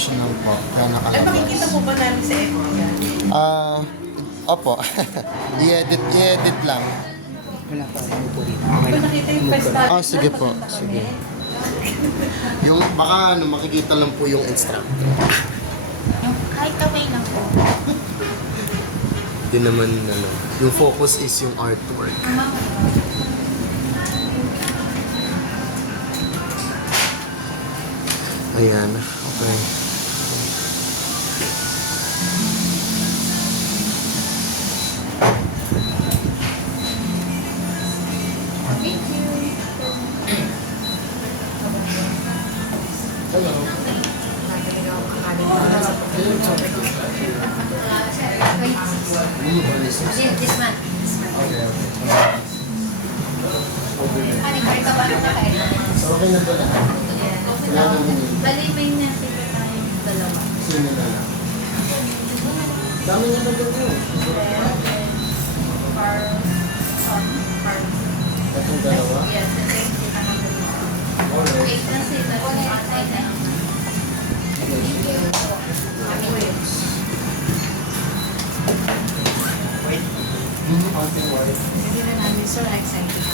extension lang po. Kaya Ay, nakalabas. makikita po ba namin sa FB yan? Opo. I-edit lang. Wala pa. Ano po rin? Hindi ko nakita yung first time. Sige po. Sige. Yung, baka makikita lang po yung instructor. Kahit kamay lang po. Yun naman, yung focus is yung artwork. Ayan, okay. This month. Okay. Kahit ka ba na kayo? So, okay na ba lahat? Wala nang hinihintay. Bali, may nasira tayong dalawa. Sino na lang? Dami na ba gano'n? Itong dalawa? Yes, the next day pa naman. Alright. Wait na sila kung atay na. Konting white. Hindi na namin so excited.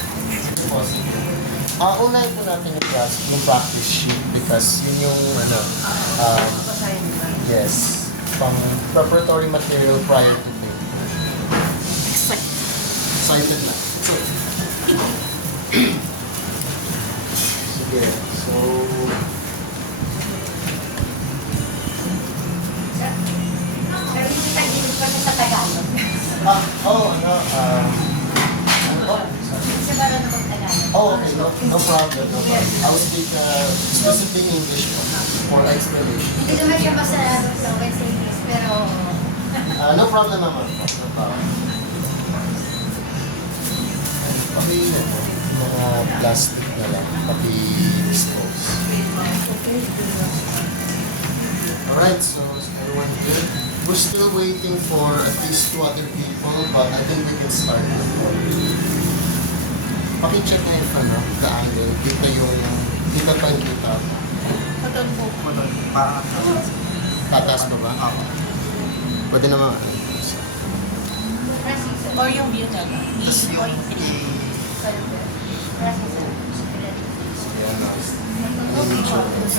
Unahin po natin yung practice sheet because yun yung yes, pang preparatory material prior to paint. Excited na. Sige, so Pero hindi tagilid pa siya sa Tagalog. Kasi para na mag-Tagalog. okay, no problem, no problem. I'll speak specifically in English for explanation. Hindi naman siya masarap sa West Indies, pero No problem naman. No problem. Pati mga plastic na lang, pati dispose. Alright, so is everyone good? We're still waiting for at least 2 other people, but I think we can start. Paki-check na yung the angle. Kita pa yung kita. Patun po. Tataas pa ba? Pwede naman. Or yung view na lang. Tapos yung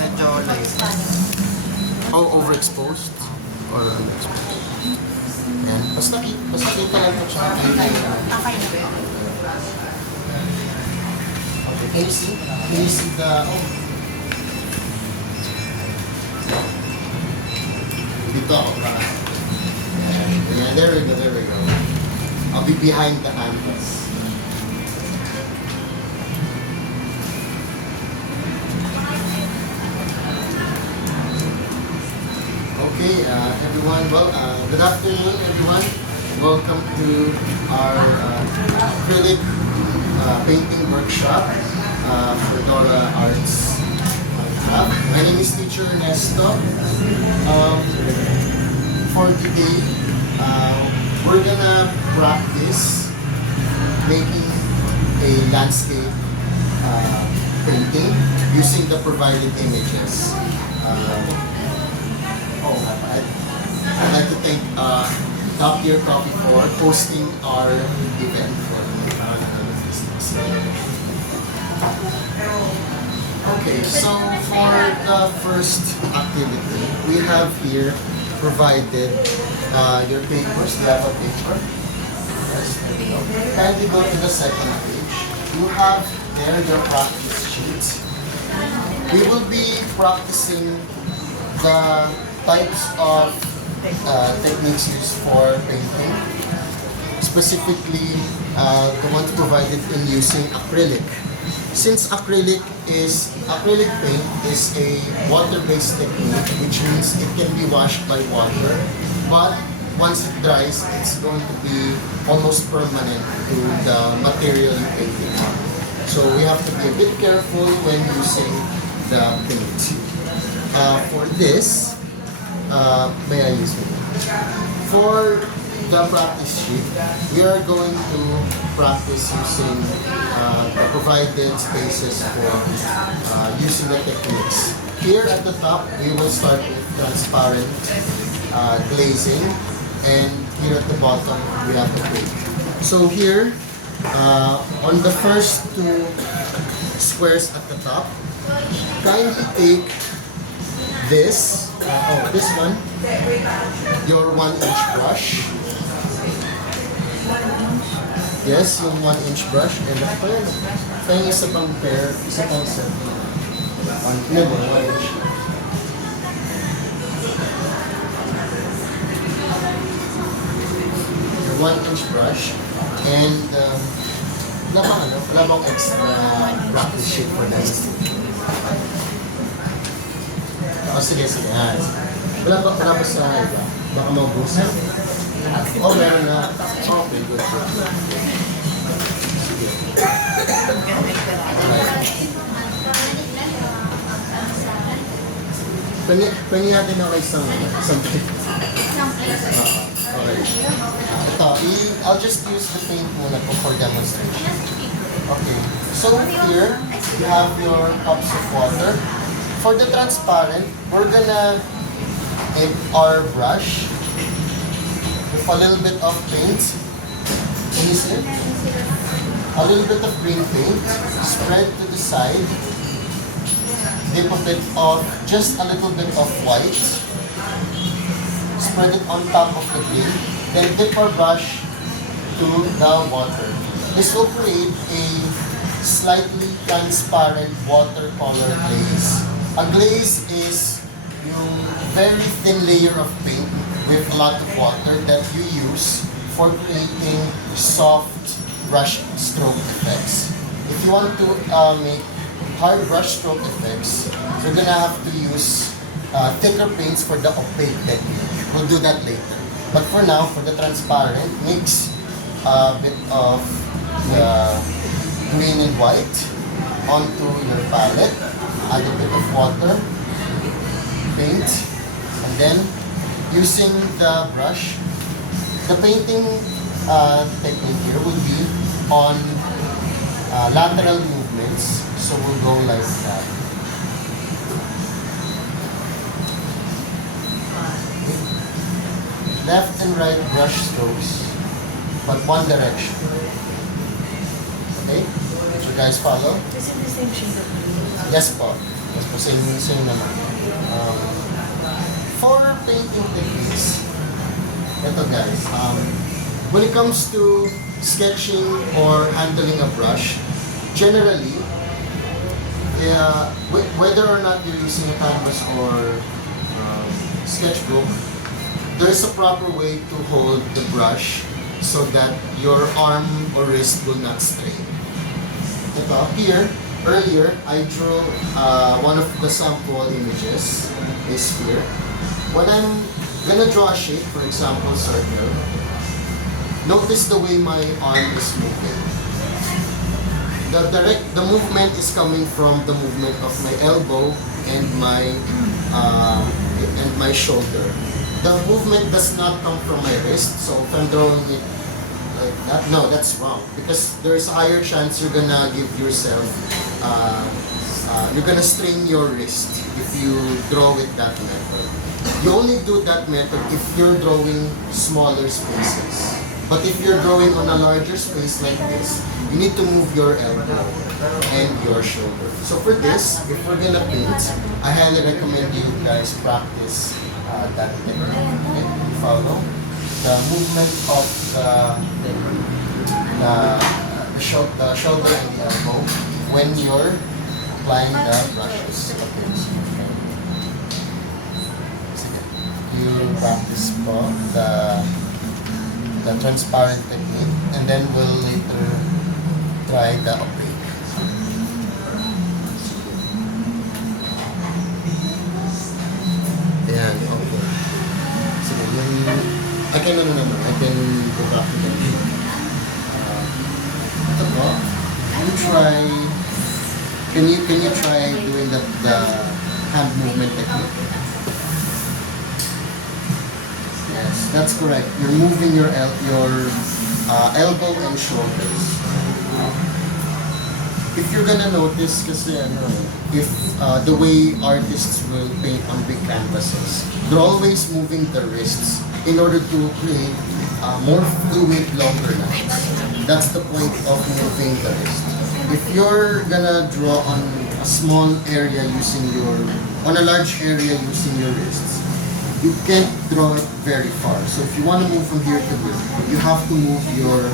medyo overexposed or underexposed. Yan. Basta kita lang ito siya. Okay, can you see the... Dito ako ba? Yeah, there we go. I'll be behind the canvas. Okay, everyone. Well, good afternoon, everyone. Welcome to our acrylic painting workshop for Dora Arts. My name is Teacher Ernesto. For today, we're gonna practice making a landscape painting using the provided images. I'd like to thank Top Tier Coffee for hosting our event for Okay, so for the first activity, we have here provided your papers. Do you have a paper? Yes, there we go. Kindly go to the second page. You have there your practice sheets. We will be practicing the types of techniques used for painting. Specifically, the ones provided in using acrylic. Since acrylic paint is a water-based technique, which means it can be washed by water, but once it dries, it's going to be almost permanent to the material you painted on. So we have to be a bit careful when using the paint. For this, may I use it? For the practice sheet, we are going to practice using the provided spaces for using the techniques. Here at the top, we will start with transparent glazing, and here at the bottom we have the cake. So here, on the first two squares at the top, kindly take this, this one, your 1-inch brush. Yes, yung 1-inch brush, and kaya isa pang pair, isa pang set. No, 1 inch. Your 1-inch brush, and wala bang extra practice sheet for this? Sige. Wala ba sa iba? Baka maubusan? Meron na. Okay, good. Pwede natin ako isang plate. Okay. Ito, I'll just use the paint muna for demonstration. Okay. So here, you have your cups of water. For the transparent, we're gonna take our brush with a little bit of paint. Can you see it? A little bit of green paint. Spread to the side. Dip a bit of, just a little bit of white. Spread it on top of the green. Then dip our brush to the water. This will create a slightly transparent watercolor glaze. A glaze is yung very thin layer of paint with a lot of water that you use for creating soft brush stroke effects. If you want to make hard brush stroke effects, you're gonna have to use thicker paints for the opaque technique. We'll do that later. But for now, for the transparent, mix a bit of the green and white onto your palette. Add a bit of water, paint, and then using the brush, the painting technique here will be on lateral movements. So we'll go like that. Left and right brush strokes, but one direction. Okay? So guys follow? Is it the same shade of blue? Yes po. Yes po, same naman. For painting techniques, ito guys, when it comes to sketching or handling a brush, generally, whether or not you're using a canvas or sketchbook, there's a proper way to hold the brush so that your arm or wrist will not strain. Ito, here, earlier, I drew one of the sample images is here. When I'm gonna draw a shape, for example, circle, notice the way my arm is moving. The movement is coming from the movement of my elbow and my shoulder. The movement does not come from my wrist, so if I'm drawing it like that, no, that's wrong. Because there's a higher chance you're gonna give yourself, you're gonna strain your wrist if you draw with that method. You only do that method if you're drawing smaller spaces. But if you're drawing on a larger space like this, you need to move your elbow and your shoulder. So for this, if we're gonna paint, I highly recommend you guys practice that technique. Okay? Follow the movement of the shoulder and the elbow when you're applying the brushes. Okay. You practice po the transparent technique, and then we'll later try the opaque. Ayan, okay. Sige, I can go back to the video. Ito po, can you try doing the hand movement technique? Yes, that's correct. You're moving your elbow and shoulders. If you're gonna notice, kasi if the way artists will paint on big canvases, they're always moving the wrists in order to create more fluid, longer lines. That's the point of moving the wrist. If you're gonna draw on a small area on a large area using your wrists, you can't draw it very far. So if you want to move from here to here, you have to move your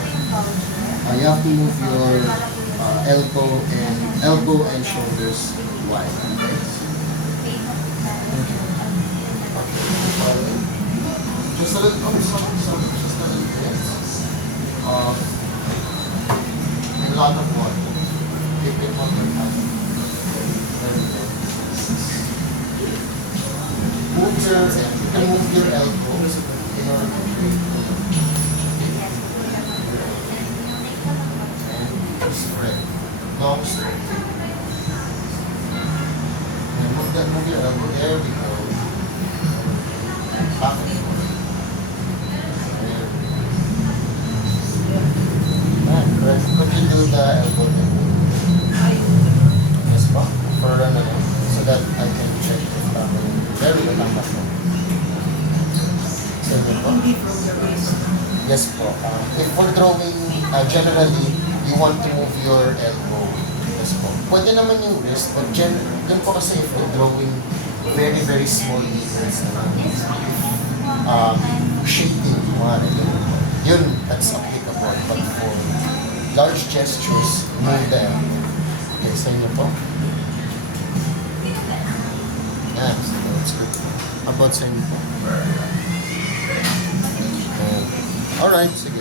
elbow and shoulders wide. Okay? Just a little, just a little bit of a lot of water. Keep it on your hand. Very good. You can move your elbows in order to and spread. Long spread. And move your elbow. There we go. Back and forth. There we go. And could you do the elbow technique? Yes, po. For so that I can check if very good ang baso. So, po? Hindi from the wrist. Yes po. If for drawing, generally, you want to move your elbow. Yes po. Pwede naman yung wrist, but yun po kasi if you're drawing very, very small details naman, shifting, yun, that's applicable. But for large gestures, move the elbow. Okay, sa inyo po. Yeah, so that's good. How about sa inyo po? Alright, sige.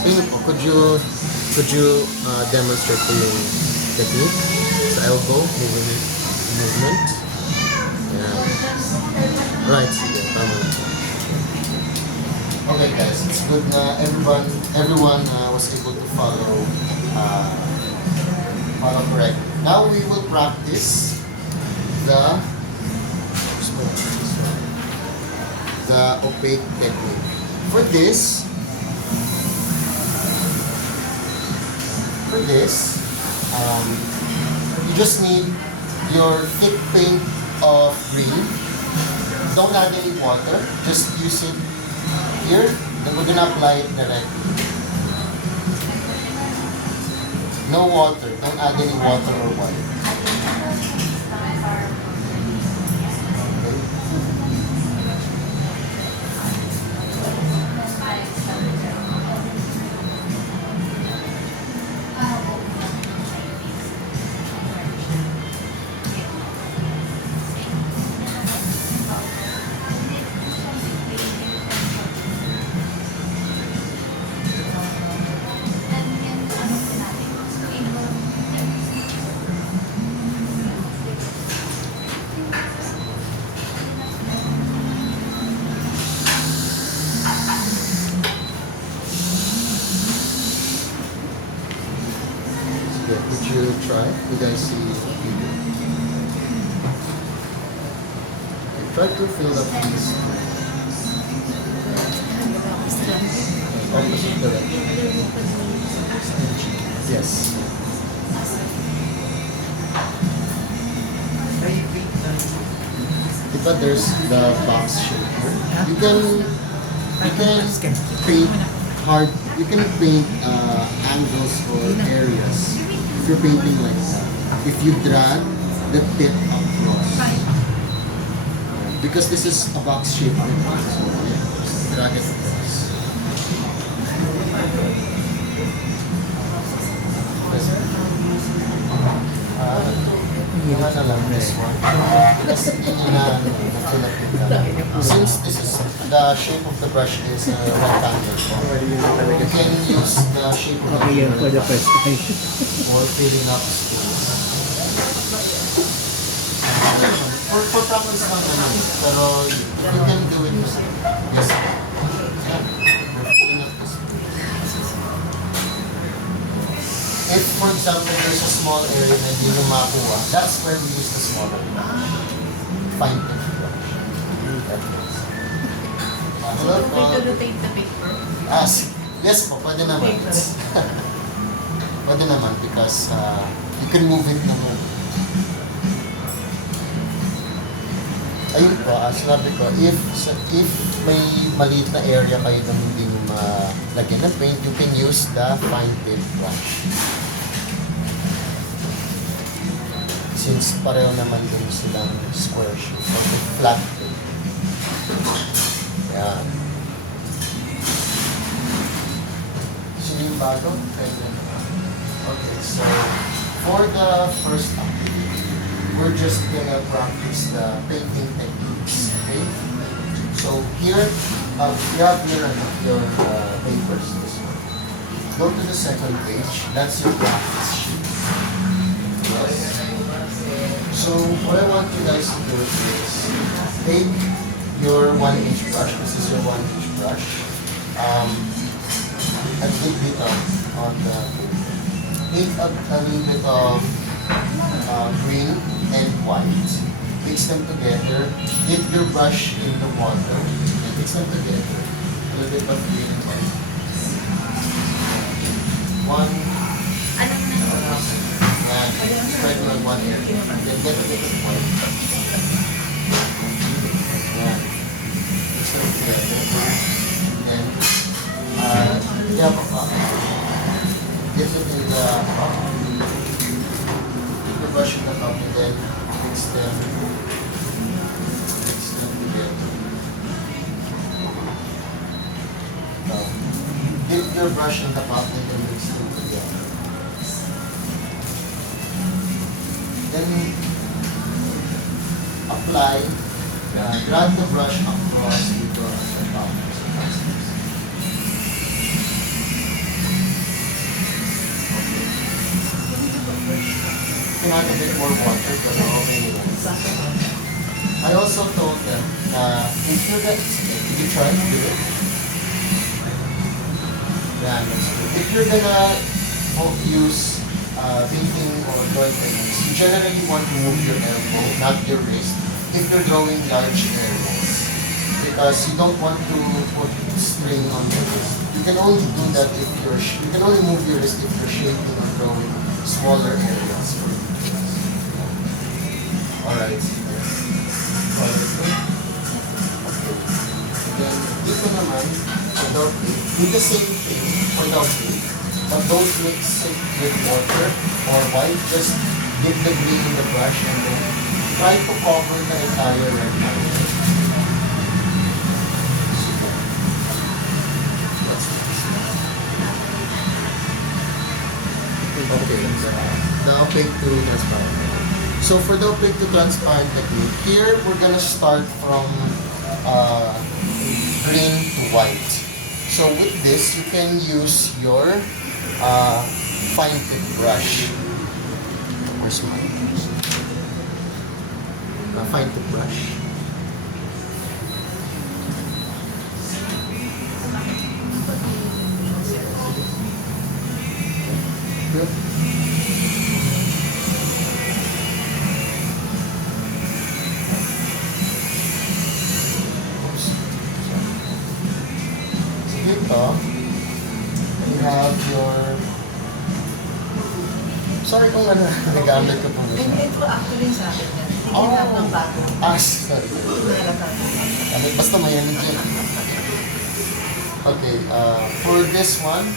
Sino po, could you demonstrate po yung technique sa elbow movement? Yeah. Right, sige, tama na. Okay guys, it's good na everyone was able to follow correct. Now we will practice the opaque technique. For this, you just need your thick paint of green. Don't add any water, just use it here, then we're gonna apply it directly. No water, don't add any water or wine. Yeah, could you try? Could I see what you do? Okay, try to fill up these. Opposite direction. Yes. Diba there's the box shape here? You can paint hard. You can paint angles or areas. If you're painting like that, if you drag the tip across, because this is a box shape, so yeah, just drag it across. Na lang this one. Kasi since this is the shape of the brush is rectangle, you can use the shape of the brush for filling up space. For practice lang naman, pero you can do it kasi. Yes. For filling up the space. If, for example, there's a small area na hindi nyo makuha, that's where we use the smaller brush. Fine tip brush. Hello po. Way to rotate the paper. Yes po, pwede naman. Pwede naman because You can move it naman. Ayun po, sinabi ko, if may maliit na area kayo na hindi nyo malagyan ng paint, you can use the fine tip brush. Since pareho naman dun silang square shape, or flat tip. Yan. Sino yung bago? Okay, so for the first activity, we're just gonna practice the painting techniques, okay? So here, you have your papers, this one. Go to the second page, that's your practice sheet. Yes. So what I want you guys to do is take your 1-inch brush, this is your 1-inch brush, and dip it up on the paper. Take a little bit of green and white, mix them together, dip your brush in the water, and mix them together. A little bit of green and white. One, and spread on one area. Then get a bit of white. And mix them together. And yeah, get it in the cup. Keep the brush in the cup and then mix them together. Now, dip your brush in the cup and then mix them together. Then apply, drag the brush across the top. Can add a bit more water because I'm already I also told them if you try to do it, yeah, let's do it. If you're gonna use painting or drawing techniques, you generally want to move your elbow, not your wrist, if you're drawing large areas. Because you don't want to put string on your wrist. You can only do that if you can only move your wrist if you're shaping or drawing smaller areas. Alright. Alright. Okay. Then, dito naman, without paint, do the same thing without paint. But don't mix it with water or white. Just dip the green in the brush and then try to cover the entire rectangle. Okay, the opaque to transparent. So for the opaque to transparent technique, here we're gonna start from green to white. So with this, you can use your fine tip brush. Where's mine? Fine tip brush. Good. Dito, you have your... Sorry kung ano, nagamit ko po. Ito actually sa akin yan. Hinap ng bago. Sorry. Basta mayanin dyan. Okay, for this one,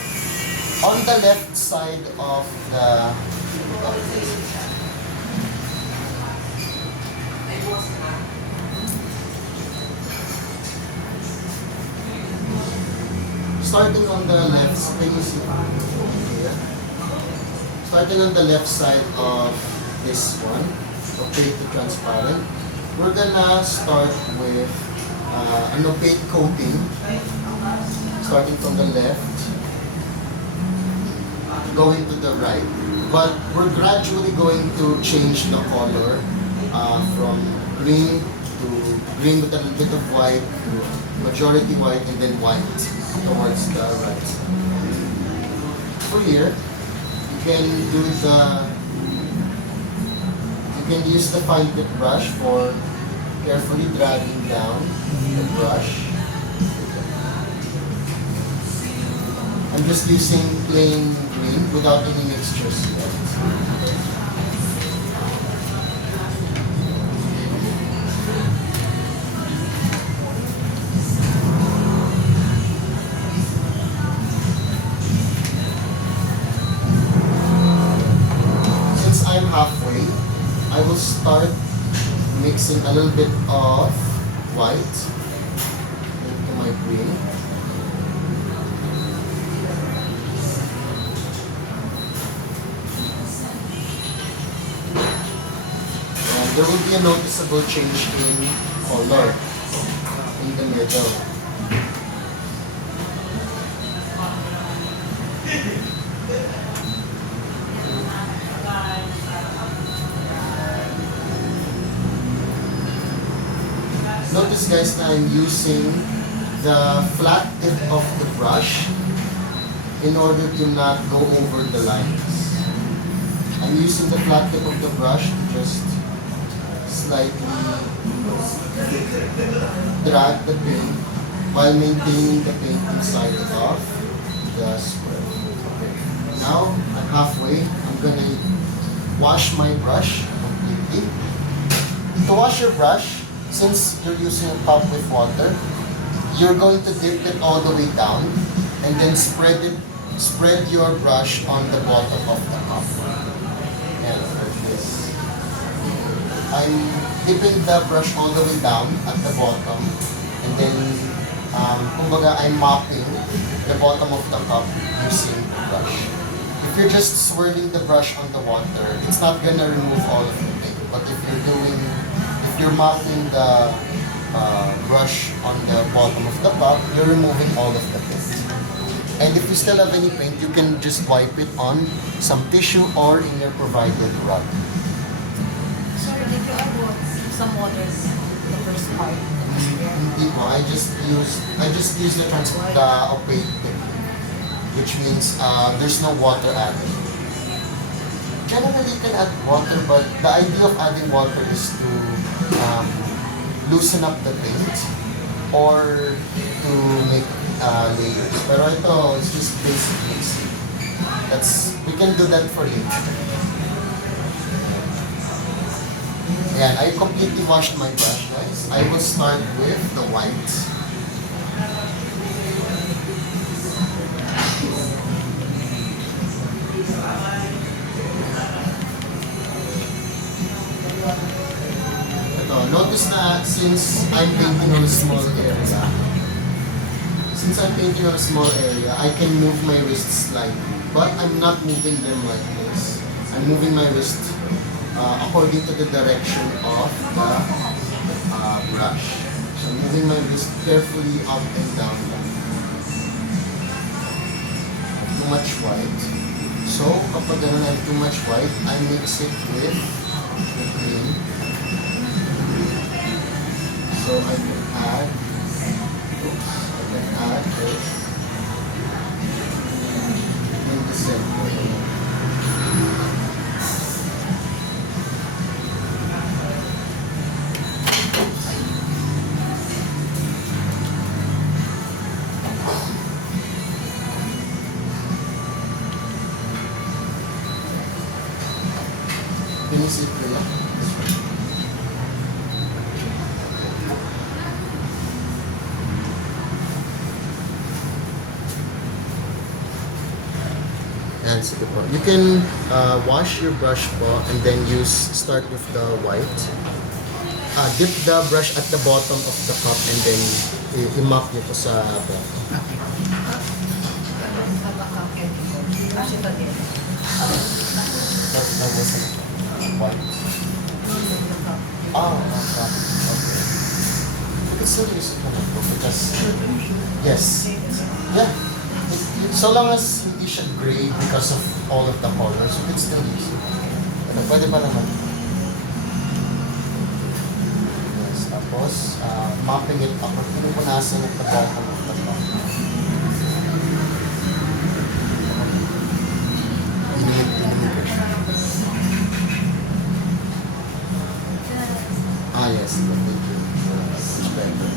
on the left side of the... Starting on the left, can you see? Starting on the left side of this one, opaque to transparent, we're gonna start with an opaque coating, starting from the left, going to the right. But we're gradually going to change the color from green to green with a little bit of white, majority white, and then white towards the right side. For here, you can use the fine tip brush for carefully dragging down the brush. I'm just using plain green without any mixtures yet. will start mixing a little bit of white into my green. And there will be a noticeable change in color in the middle. Notice guys na I'm using the flat tip of the brush in order to not go over the lines. I'm using the flat tip of the brush to just slightly drag the paint while maintaining the paint inside of the square. Okay. Now, I'm halfway. I'm gonna wash my brush completely. To wash your brush, since you're using a cup with water, you're going to dip it all the way down and then spread your brush on the bottom of the cup. And like this. I'm dipping the brush all the way down at the bottom and then kumbaga I'm mopping the bottom of the cup using the brush. If you're just swirling the brush on the water, it's not gonna remove all of the paint. But if you're mopping the brush on the bottom of the cup, you're removing all of the paint. And if you still have any paint, you can just wipe it on some tissue or in your provided rug. Sorry, did you add some water the first part of the square? Hindi po, I just use the opaque tip, which means there's no water added. Generally, you can add water, but the idea of adding water is to loosen up the paint or to make layers. Pero ito, it's just basic mixing. We can do that for you. Ayan, I completely washed my brush, guys. I will start with the white. Notice na since I'm painting on a small area, I can move my wrists slightly, but I'm not moving them like this. I'm moving my wrist according to the direction of the brush. So I'm moving my wrist carefully up and down. Too much white. So kapag ganun I have too much white, I mix it with the green. So I can add this in the center. Can you see it clear? And sige po. You can wash your brush po and then start with the white. Dip the brush at the bottom of the cup and then i-mop nyo po sa bottom. Kasi ito din. That was white. Oh, okay. You can still use it naman po because, yes. Yeah. So long as hindi siya gray because of all of the colors, you can still use it. Pero pwede pa naman. Yes, tapos, mopping it up or pinupunasan at the bottom of the cup. Yes, thank you. Much better.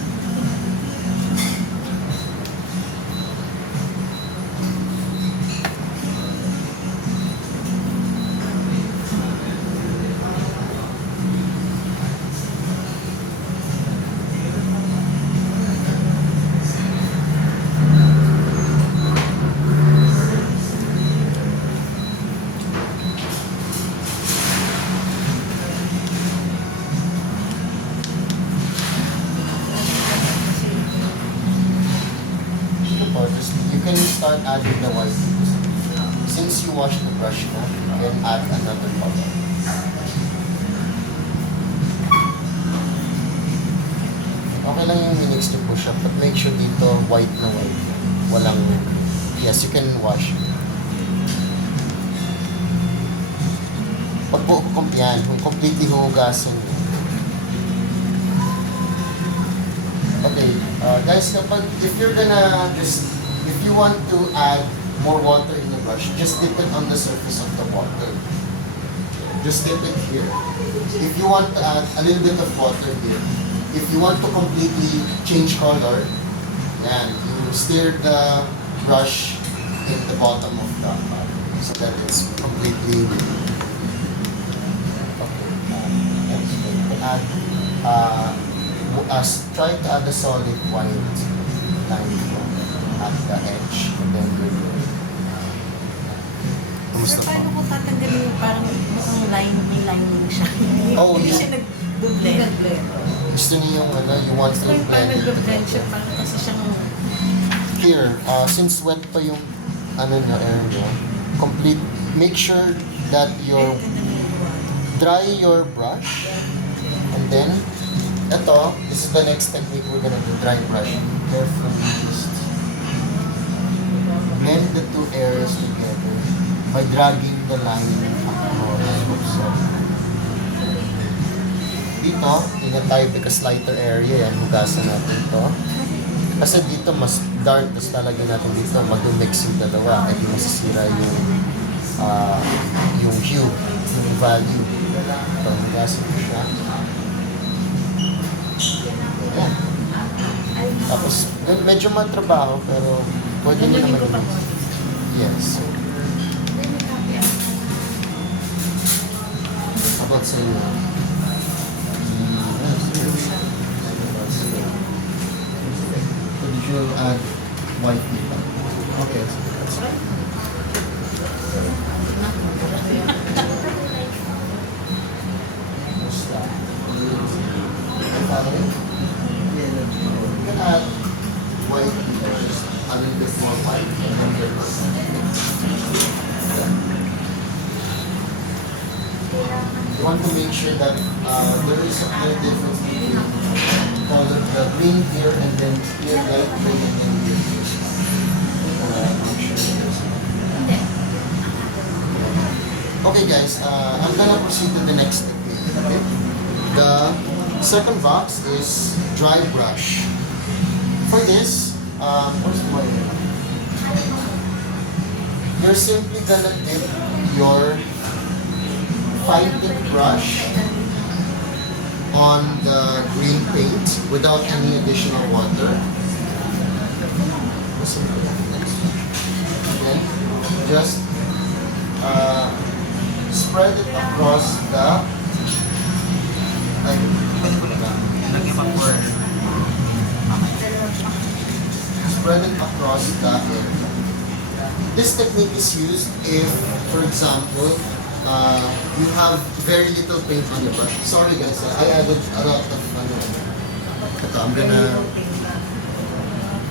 with the white. Since you wash the brush na, you can add another color. Okay lang yung minix yung push-up, but make sure dito white na white. Walang, yes, you can wash. Pag buo ko yan, kung completely hugasan mo. Okay, guys, kapag, if you're gonna just, if you want to add more water in the brush, just dip it on the surface of the water. Just dip it here. If you want to add a little bit of water here, if you want to completely change color, and you stir the brush in the bottom of the pot so that it's completely add try to add a solid white line at the edge and then Sir, paano ko tatanggalin yung parang mukhang line, may lining siya? Oh, Hindi yeah. siya nag-blend. gusto niyo yung you want Gusto to ko yung parang blend it nag-blend siya, together. parang kasi siyang Here, since wet pa yung niya area, make sure that your dry your brush and then this is the next technique we're gonna do, dry brush. Carefully just blend the two areas together by dragging the line across. So, dito, ingat tayo because lighter area yan, hugasan natin to. Kasi dito mas dark, tapos lalagyan natin dito, mag-mix yung dalawa, at masisira yung hue, yung value. Ito, hugasan ko siya. Ayan. Tapos, medyo matrabaho, pero pwede nyo Nalagyan ko pa naman. mo. Yes. How about sa inyo? So did you add white paper? Okay, that's right. What's that? Following? You can add white paper, just a little bit more white and then paper. You want to make sure that there is a clear difference between color, the green here and then here light green and then here. Make sure there's okay guys, I'm gonna proceed to the next technique. Okay? The second box is dry brush. For this, where's my you're simply gonna dip your fine tip brush on the green paint without any additional water. Then just spread it across the spread it across the area. This technique is used if, for example, you have very little paint on your brush. Sorry guys, I added a lot of ito, I'm gonna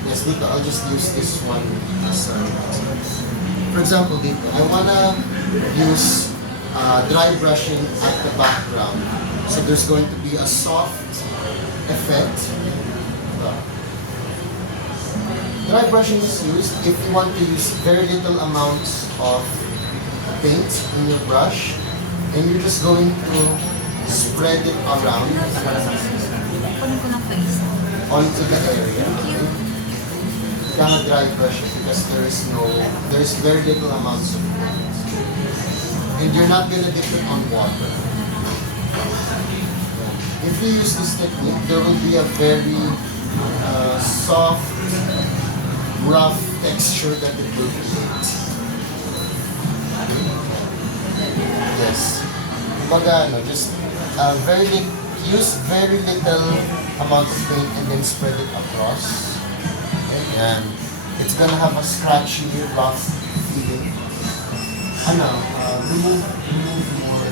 yes, dito, I'll just use this one as for example, dito, I wanna use dry brushing at the background. So there's going to be a soft effect. Dry brushing is used if you want to use very little amounts of paint in your brush and you're just going to spread it around onto the area. You cannot dry brush it because there is very little amounts of paint. And you're not going to dip it on water. If you use this technique, there will be a very soft, rough texture that it will create. Yes. Just use very little amount of paint and then spread it across. And it's gonna have a scratchy, rough feeling. Remove more.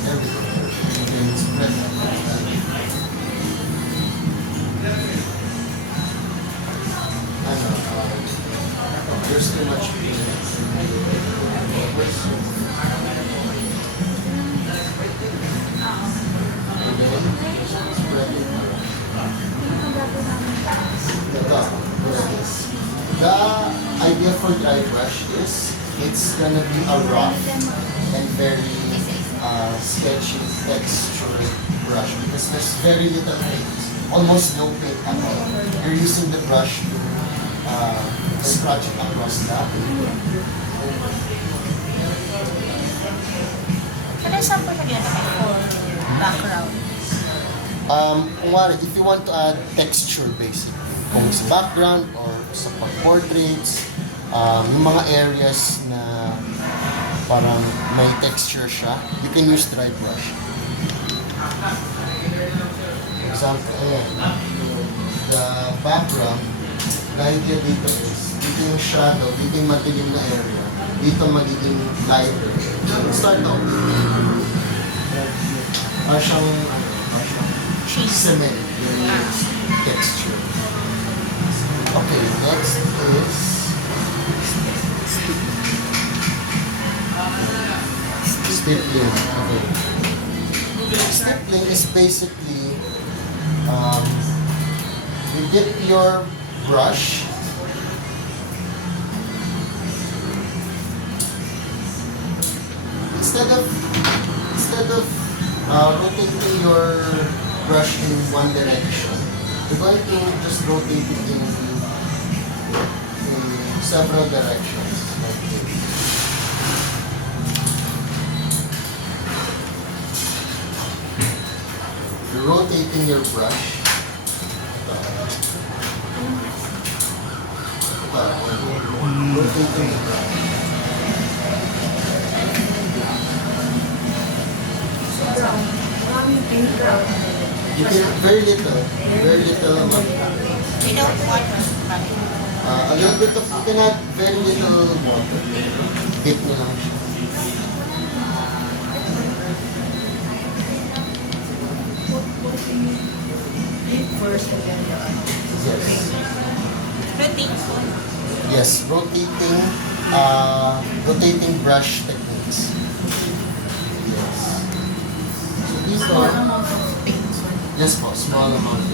There we go. And then spread it across. there's too much paint. Again, spread it. The idea for dry brush is it's gonna be a rough and very sketchy texture brush because there's very little paint, almost no paint at all. You're using the brush to scratch it across the paper. Ano sample ka ginagawa for background? Kung wari, if you want to add texture basically, kung sa background or sa portraits, yung mga areas na parang may texture siya, you can use dry brush. For example, ayan, the background, the idea dito is, dito yung shadow, dito yung matilim na area, dito magiging lighter. Start out. Parang siyang, cement yung texture. Okay, next is stippling. Okay. Stippling is basically you get your brush, instead of rotating your brush in one direction, you're going to just rotate it in several directions. Like this. You're rotating your brush. Rotating the brush. You can very little amount. Without water. A little bit of, you can add very little water. Dip mo lang siya. First and then the other. Yes. Rotation. Yes, rotating brush techniques. Yes. So these Small are, amount of paint. yes po, small amount.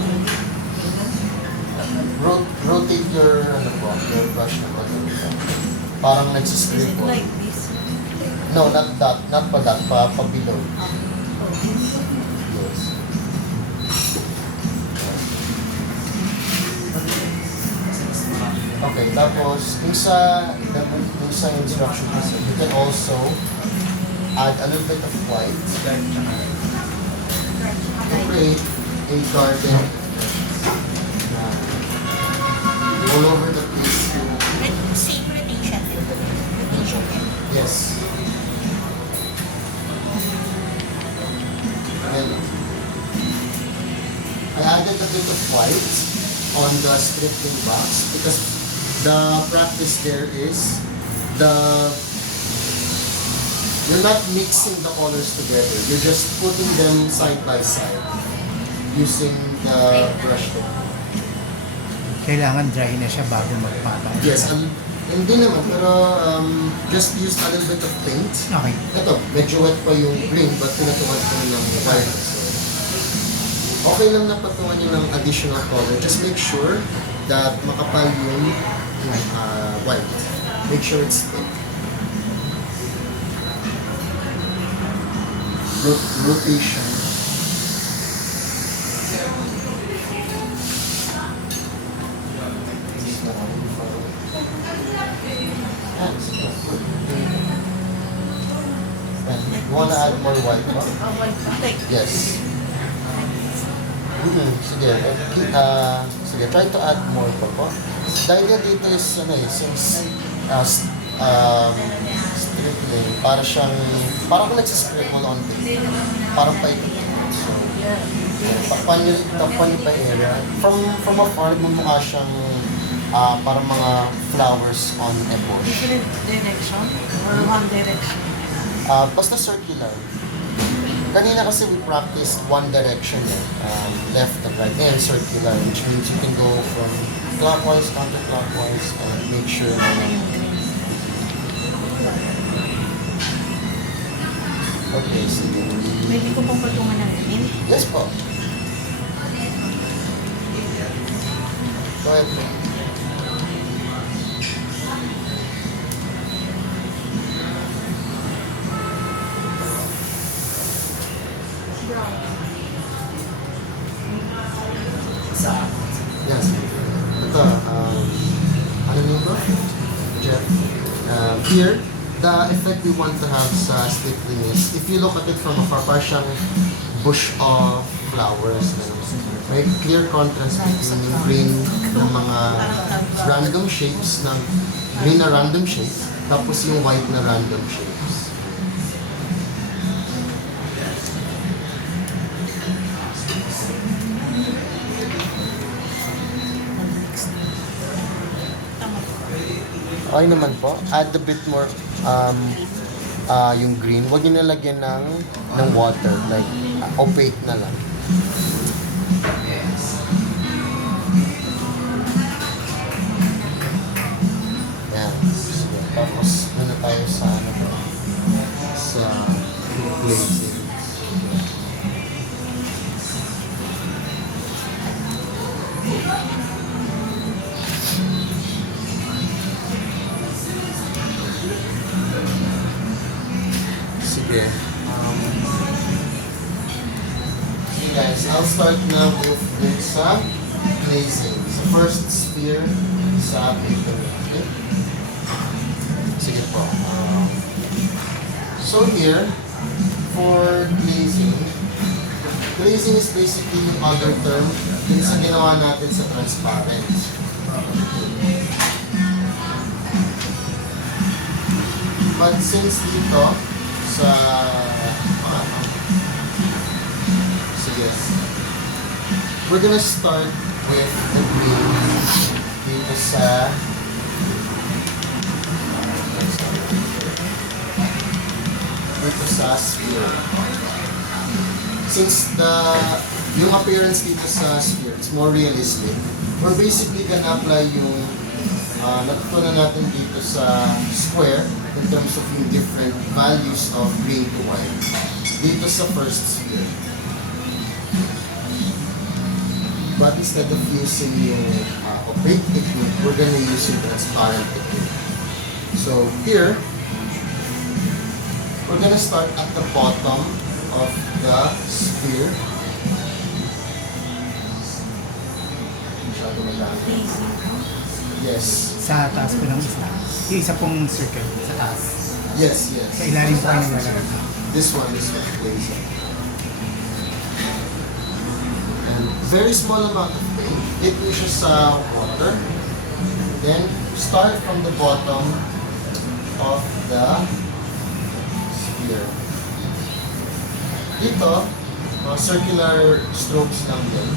Rotate your, your brush na ba? Parang Is it nagsiscribble. like this? No, not that, not pa that, pa below. Yes. Okay, tapos yung sa instruction kasi, you can also add a little bit of white to create a garden all over the place. Same rotation. Yes. And I added a bit of white on the scripting box because the practice there is you're not mixing the colors together. You're just putting them side by side using the brush technique. Kailangan dry na siya bago magpapa. Yes, hindi naman, pero just use a little bit of paint. Okay. Ito, medyo wet pa yung green, but pinatungan ko ng white. So, okay lang na patungan nyo ng additional color. Just make sure that makapal yung white. Make sure it's thick. Rotation. You wanna add more white pa? Like, Yes. Sige. Sige, try to add more pa po. Dahil nga dito is, since stripling, parang kung nagsiscribble on paper. Parang paikot. So, takpan nyo pa yung area. From afar, mumukha siyang parang mga flowers on a bush. different direction or one direction? Basta circular. Kanina kasi we practiced one direction left and right, and circular, which means you can go from clockwise, counterclockwise, and make sure na okay, sige. Pwede ko pong patungan ng green. Yes po. Go ahead po. Yes. Ito, ano name ko? Jeff. Here, the effect we want to have sa stippling is, if you look at it from afar, parang siyang bush of flowers. May clear contrast between yung green ng mga random shapes, ng green na random shapes, tapos yung white na random shapes. Okay naman po. Add a bit more yung green. Huwag niyo nalagyan ng water. Like, opaque na lang. Yan. Sige. Tapos, ano tayo sa ano po? Sa glazing. Sige. Okay guys, I'll start now with sa glazing. So first sphere sa paper. Okay? Sige po. So here, for glazing is basically yung other term din sa ginawa natin sa transparent. But since dito, sa sige, we're gonna start with the green dito sa sphere. Since yung appearance dito sa sphere is more realistic, we're basically gonna apply yung natutunan natin dito sa square in terms of yung different values of green to white dito sa first sphere. But instead of using yung opaque technique, we're gonna use yung transparent technique. So here, we're gonna start at the bottom of the sphere. Masyado madami. Yes. Sa taas po ng isa. Yung isa pong circle sa taas. Yes, yes. Sa ilalim po kayo nilalagay. This one, please. And very small amount of paint. Dip mo siya sa water. Then, start from the bottom of the sphere. Dito, mga circular strokes lang din.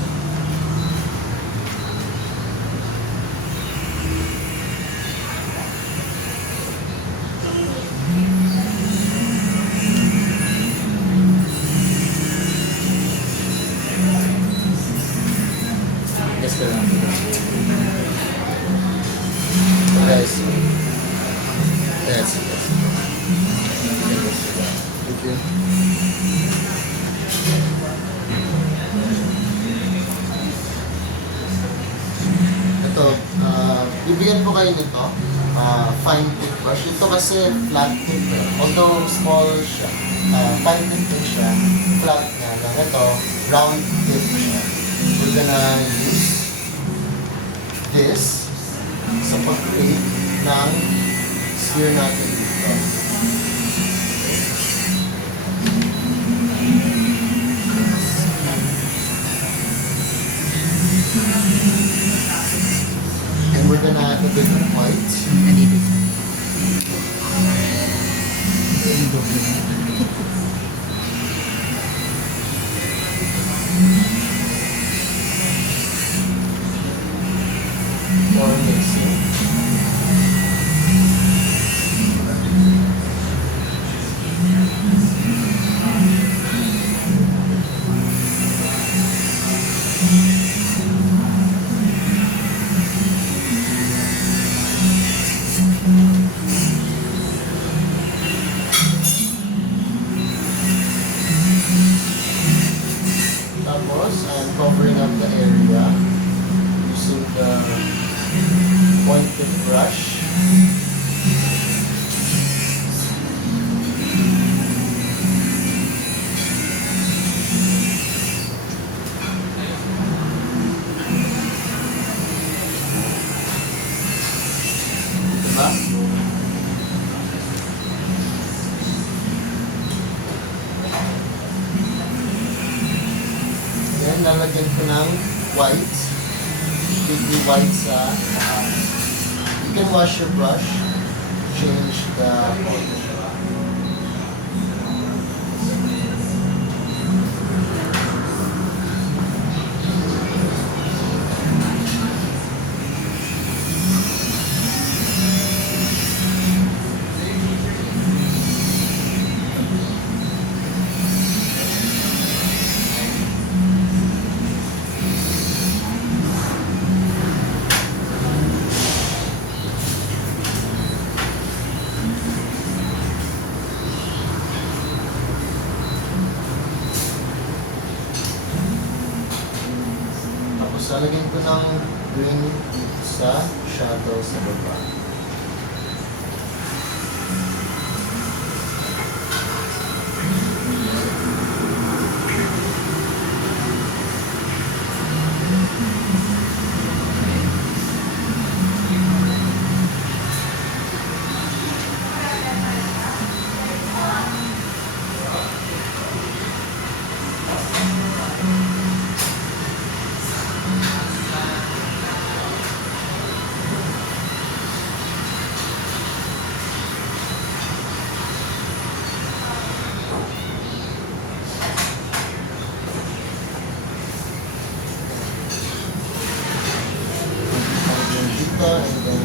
Yes, sir. Yes. Yes. Thank you. Ito, bibigyan po kayo nito, fine tip brush. Ito kasi flat tip eh. Although small siya, fine tip din siya, flat nga lang. Ito, round tip siya. We're gonna use this sa pag-create ng sphere natin dito. And we're gonna add a bit of white. Nandito. Yung doble. For mixing. brush. Diba? Then, lalagyan ko ng white. Baby white sa you can wash your brush, change the polish. Tapos lalagyan ko ng green dito sa shadow sa baba. Dito and then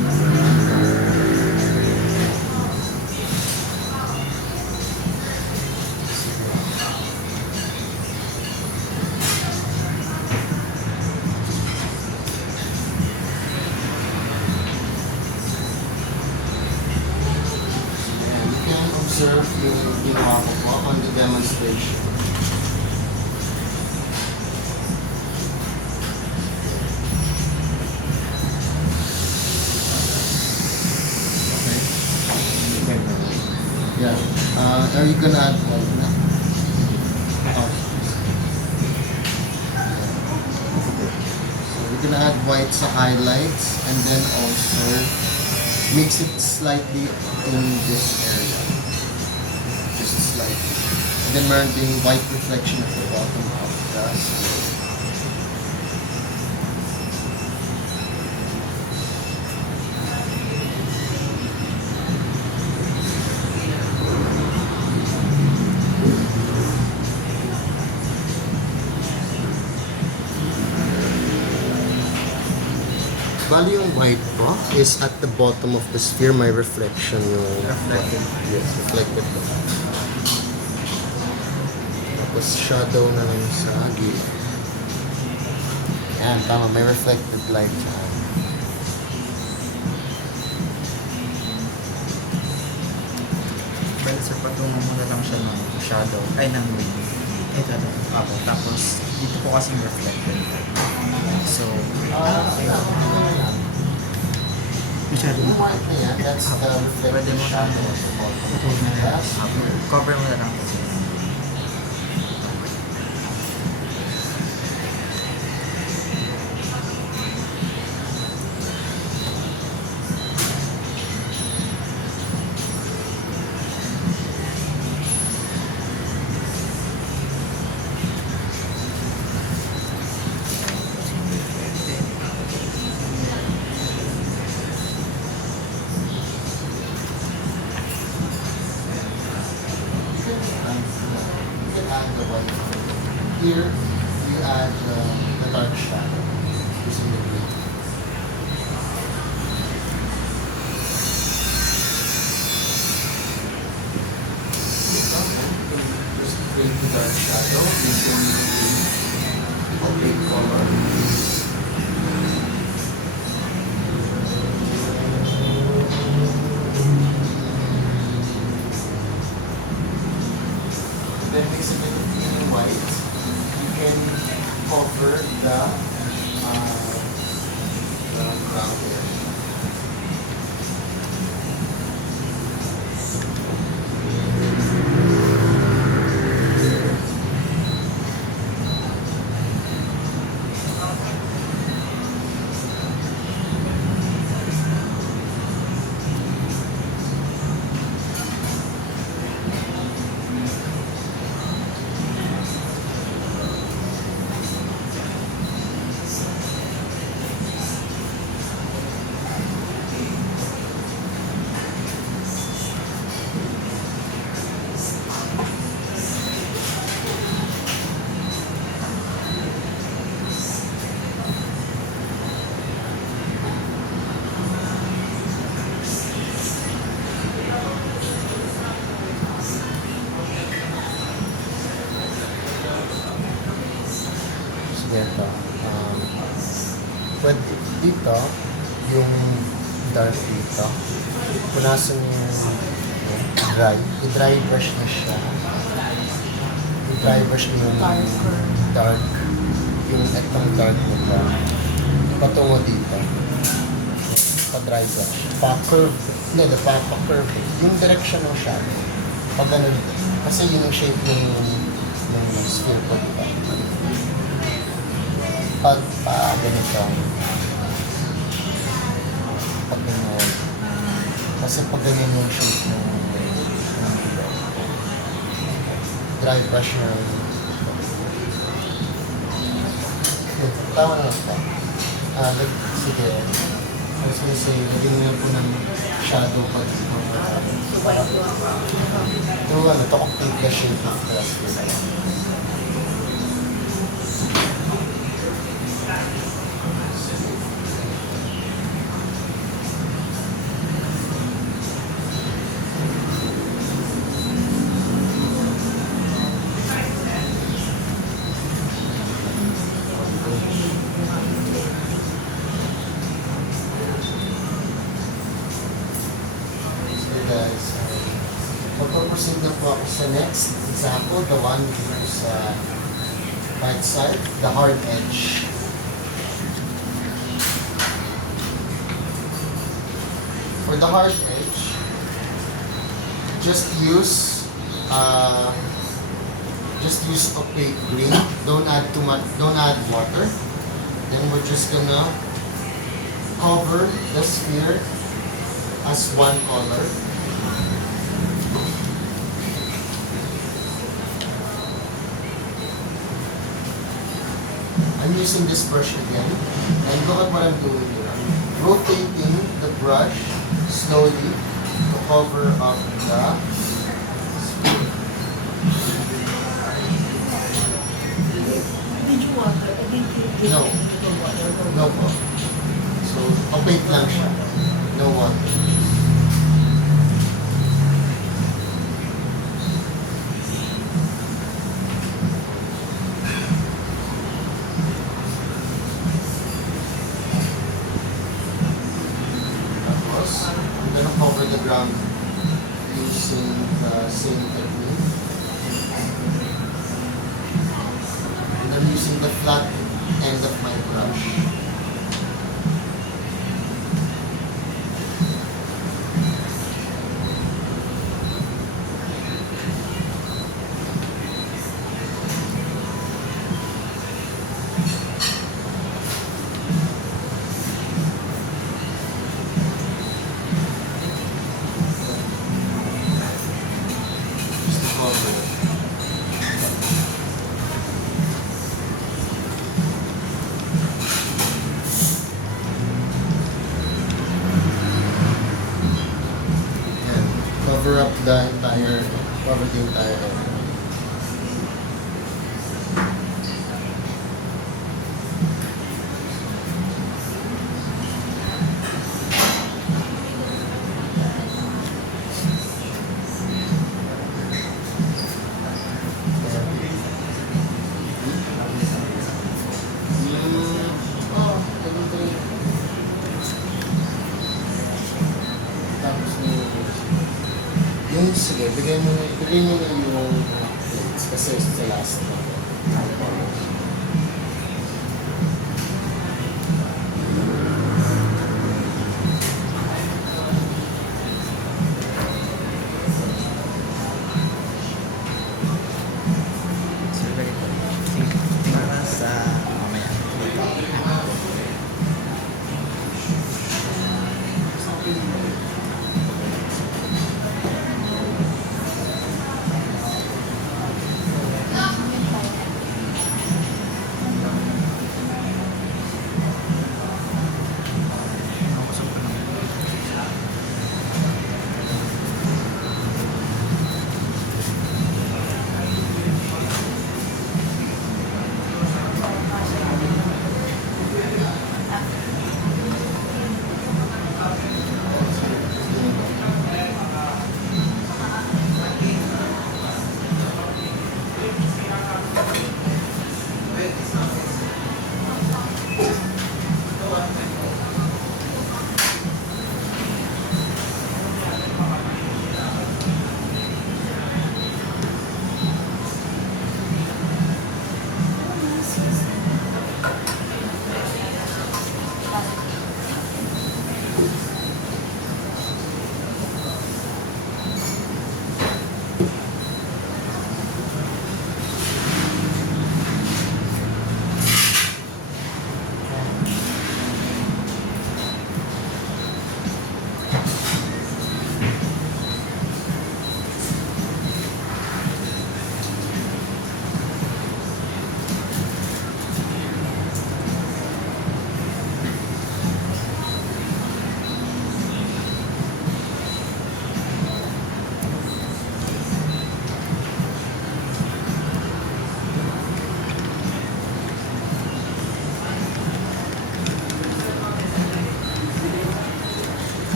and you can observe yung ginawa ko po on the demonstration. Yeah. Are you gonna add white na? Oh. So we're gonna add white sa highlights and then also mix it slightly in this area. Just slightly. And then meron ding white reflection at the bottom of the screen. Bali yung white po is at the bottom of the sphere, may reflection yung... Reflected. Yes, reflected po. Tapos shadow na lang sa gilid. Yan, tama, may reflected light dyan. Well, sir, patungo mo na lang siya ng shadow, ay ng wing. Ito. Ako. Tapos, dito po kasing reflected. So, masyado Yung na. white na yan, that's the Pwede reflected mo shadow siyang at the bottom. putol na yan. Yes. Cover mo na lang po. Here, you add the dark shadow using the green. Just create the dark shadow using the green opaque color. Then mix it with green and white. You can cover the ground area. dark dito. Punasan mo yung dry. I-dry brush na siya. I-dry brush mo yung dark. Yung etong dark nito. Patungo dito. Pa-dry brush. Pa-curve. Hindi, pa-curve. Yung direction ng shadow. Pag ganun. Kasi yun yung shape yung sphere ko, diba? Pag ganito. Pag ganyan. Kasi pag ganyan yung shape ng dry brush na tama na ito. Sige. I was gonna say, lagyan mo po ng shadow pag to complete the shape of the sphere. Guys, magpo-proceed na po ako sa next example, the one sa right side, the hard edge. For the hard edge, just use opaque green. Don't add too much. Don't add water. Then we're just gonna cover the sphere as one color. I'm using this brush again, and look at what I'm doing here. I'm rotating the brush slowly to cover up the sphere. Did you water? No. No po. So, opaque lang siya. No water. I'm gonna cover the ground using the same technique. And I'm using the flat end of my brush. Just to cover it. Yan. Cover up cover the entire area. Tapos yung sige, bigyan mo na yung plates kasi it's the last one. So, very good. Para sa mamaya.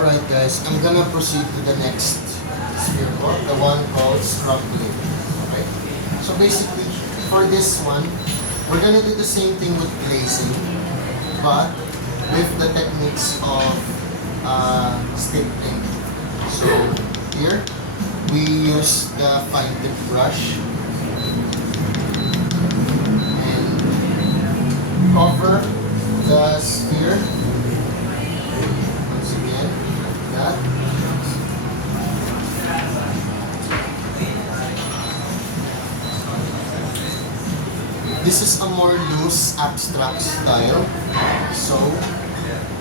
Alright guys, I'm gonna proceed to the next sphere po, the one called scrubbing. Okay? So basically, for this one, we're gonna do the same thing with glazing, but with the techniques of stapling. So here, we use the fine tip brush and cover the sphere. Once again, like that. This is a more loose abstract style, so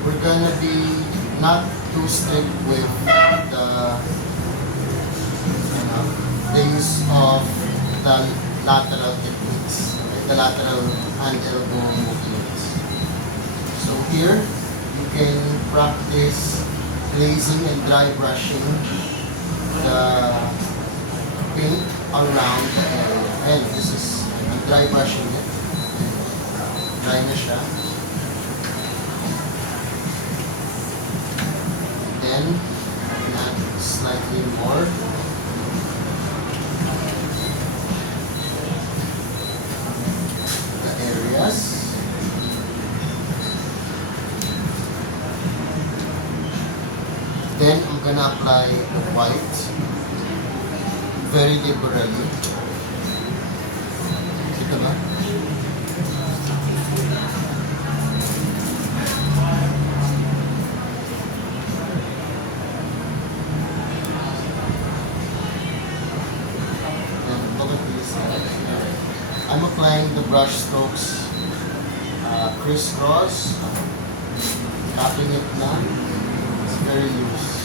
we're gonna be not too strict with the use of the lateral techniques, right? The lateral hand elbow movements. So here, you can practice glazing and dry brushing the paint around the area. And this is dry brushing it. Dry na siya. Then, add slightly more. The areas. Then, I'm gonna apply the white very liberally. Ito ba? I'm applying the brush strokes crisscross, tapping it lang. It's very loose.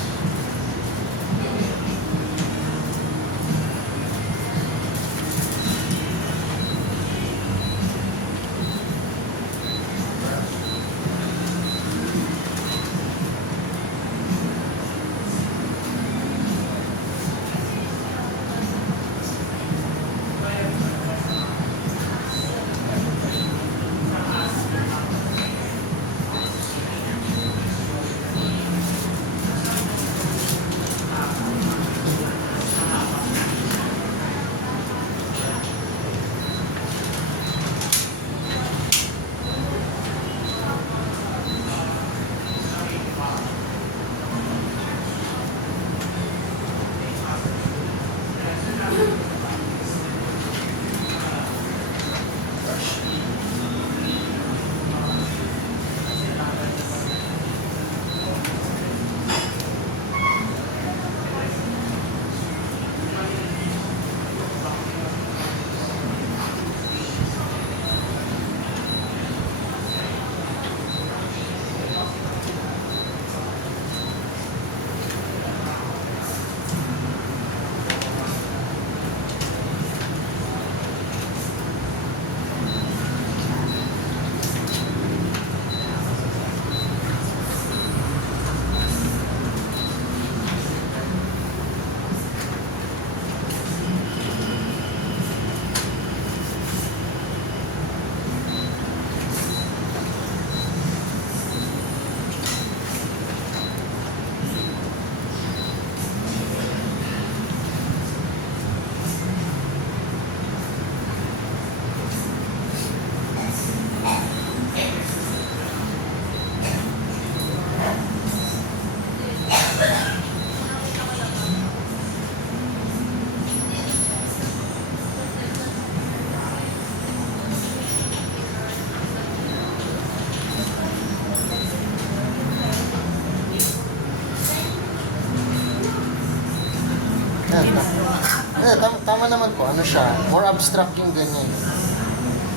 Tama naman po. Ano siya? More abstract yung ganyan.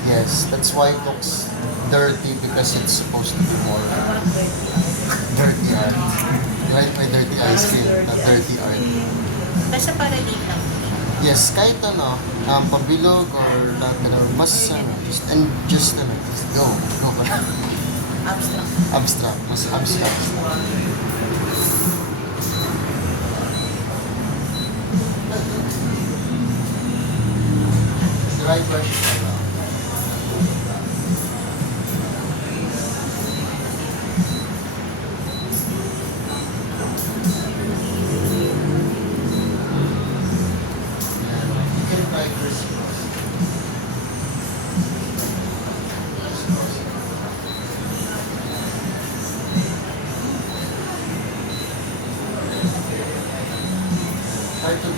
Yes, that's why it looks dirty because it's supposed to be more dirty art. Right? May dirty ice cream, na dirty art. Basta para dito. Yes, kahit ano, pabilog or mas just go ka na. Abstract. Abstract, mas abstract. Dry brush.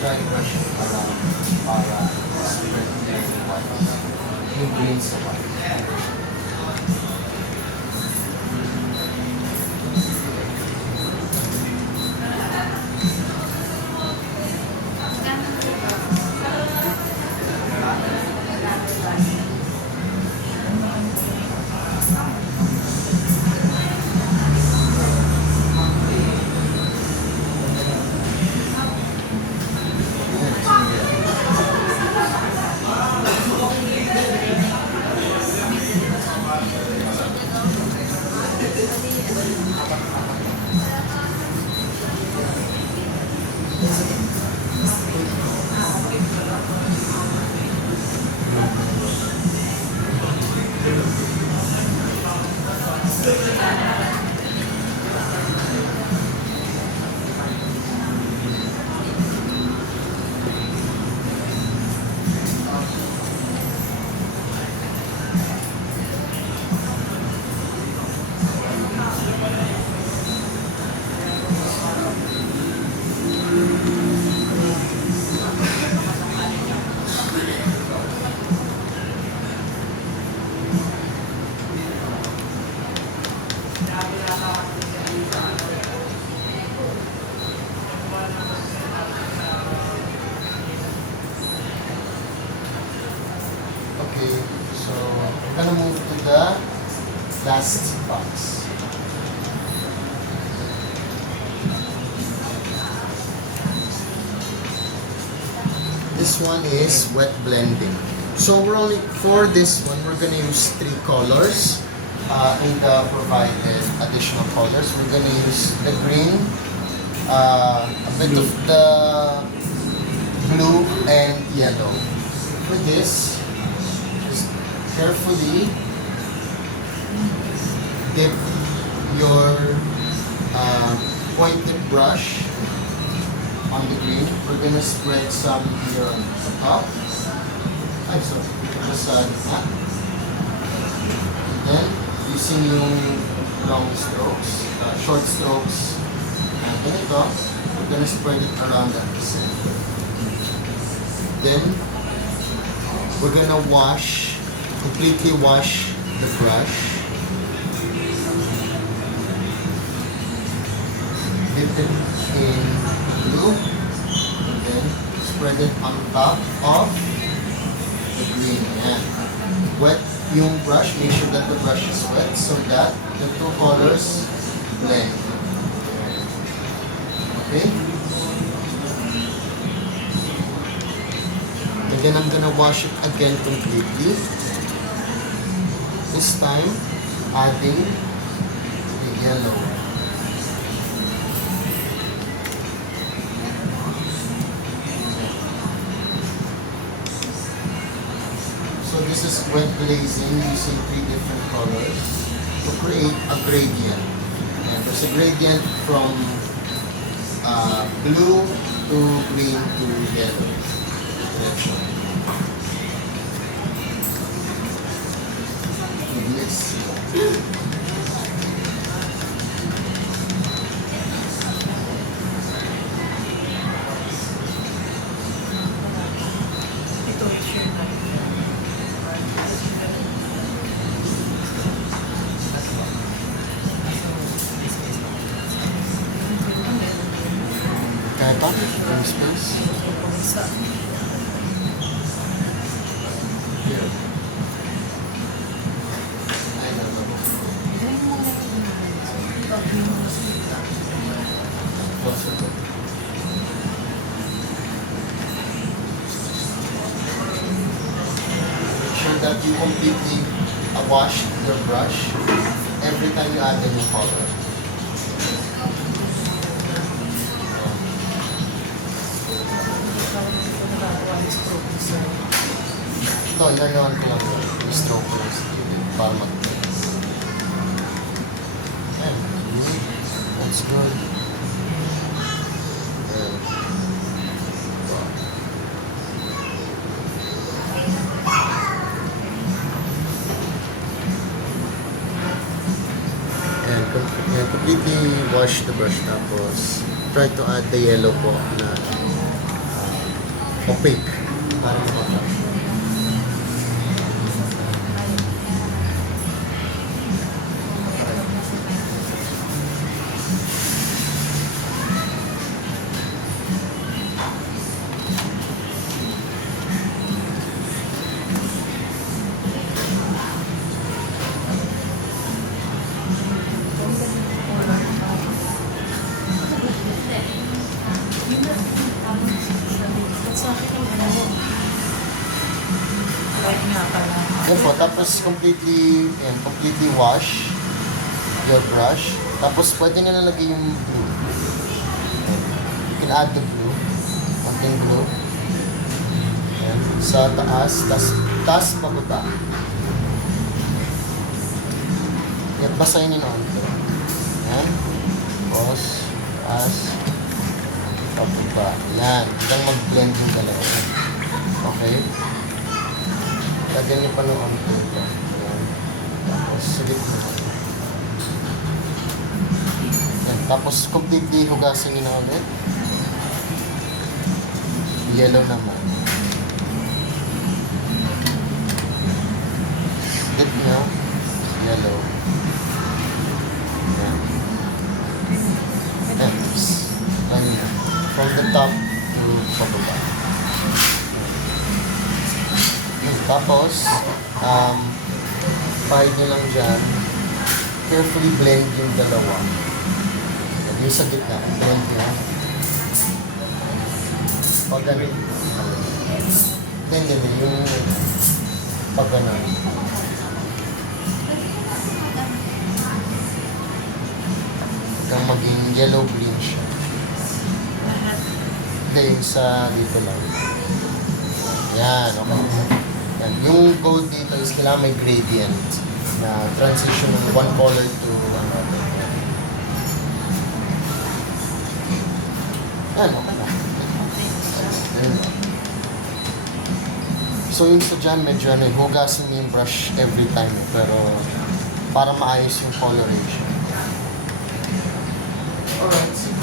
dry brush it around para spread yung white. Yung green sa white. Okay, so we're gonna move to the last box. This one is wet blending. So we're only, for this one, we're gonna use 3 colors in the provided additional colors. We're gonna use the green, a bit of the blue and yellow. For this, just carefully dip your pointed brush on the green. We're gonna spread some here on the top. Ay, sorry. The side na. And then, using yung long strokes, short strokes, and ganito, we're gonna spread it around at the center. Then, we're gonna completely wash the brush. Dip it in blue, and then spread it on top of the green. Ayan. Wet yung brush, make sure that the brush is wet so that the 2 colors blend. Okay? And then I'm gonna wash it again completely. This time, adding the yellow. So this is wet glazing using 3 different colors to create a gradient. And there's a gradient from blue to green to yellow direction. Let's Ito, share na. kaya pa? Yung space? Sa Here. Ay, no. Closer to. Make sure that you completely wash your brush every time you add a new color. Ito, ilagawan ko lang yun. I-stroke ko lang sa gilid para mag-mix. Ayan. That's good. Ayan. And completely wash the brush tapos try to add the yellow po na opaque. Para makapag. Sa akin yung ano. White nga pala. Yan po, tapos completely wash your brush. Tapos pwede na nalagay yung glue. You can add the glue. Konting glue. Yan. Sa taas, taas pababa. Yan, basahin nyo na ito. Yan. Tapos, taas, pababa. Yan. Hanggang mag-blend yung dalawa. Okay? Lagyan niyo pa ng onto ito. Yan. Tapos, silip na. Yan. Tapos, completely hugasan niyo na ulit. Yellow naman. Dip niyo. Yellow. Yan. Yan. Ganyan. From the top to pababa. Tapos, pahid nyo lang dyan. Carefully blend yung dalawa. Yan, yung sa gitna. Blend nyo. Pag ganun. Hindi, yung pag ganun. Hanggang maging yellow-green siya. Hindi, yung sa dito lang. Yan, okay. Yan. Yung gold dito is kailangan may gradient na transition ng one color to another. Yan, okay na. Yan lang. So yung sa dyan, medyo hugasin mo yung brush every time. Pero para maayos yung coloration. Alright, sige.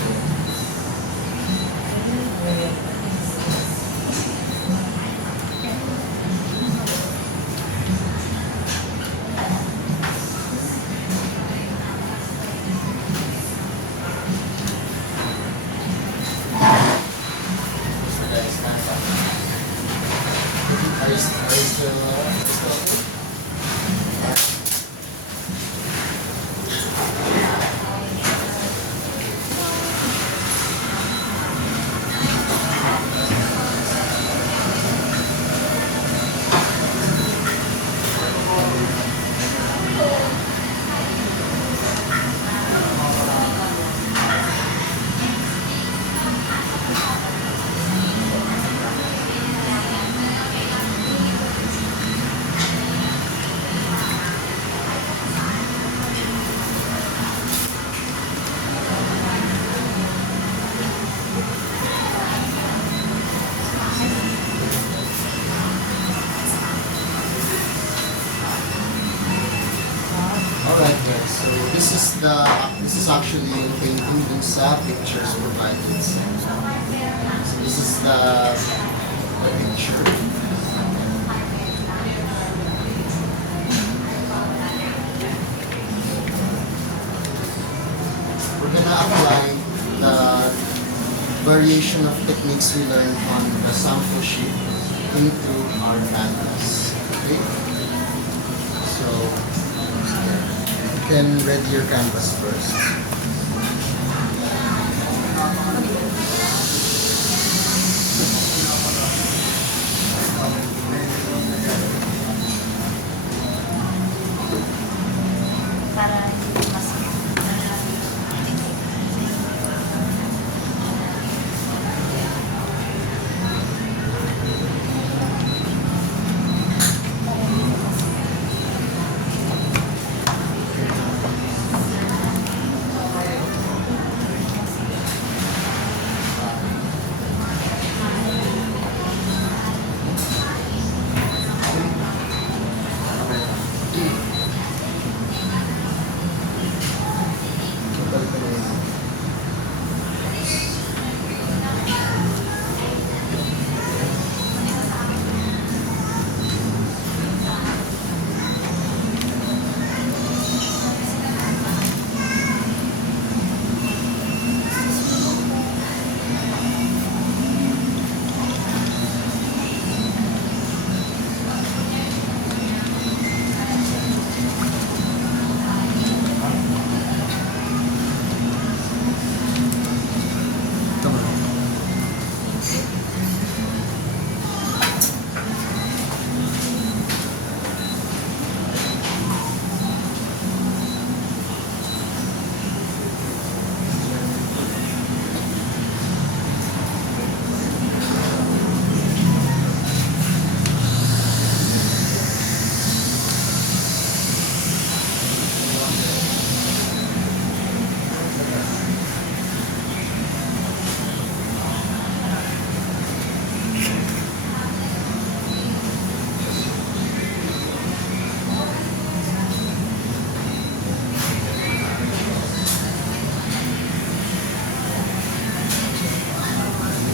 Alright guys, so this is actually yung painting dun sa pictures provided. So this is the picture. We're gonna apply the variation of techniques we learned on the sample sheet into our canvas. Okay? So you can ready your canvas first. Para mas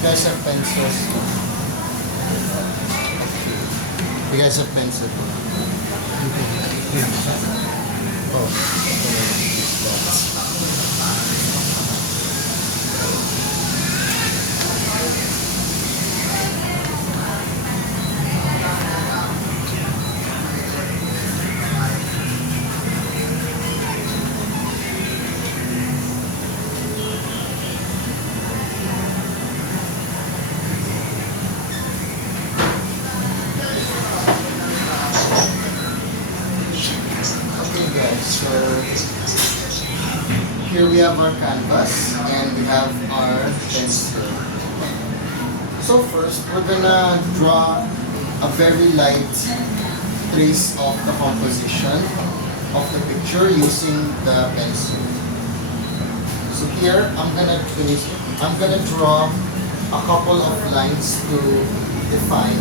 guys have pencils? You guys have pencils? Oh, these dots. Okay guys, so here we have our canvas and we have our pencil. So first, we're gonna draw a very light trace of the composition of the picture using the pencil. So here, I'm gonna draw a couple of lines to define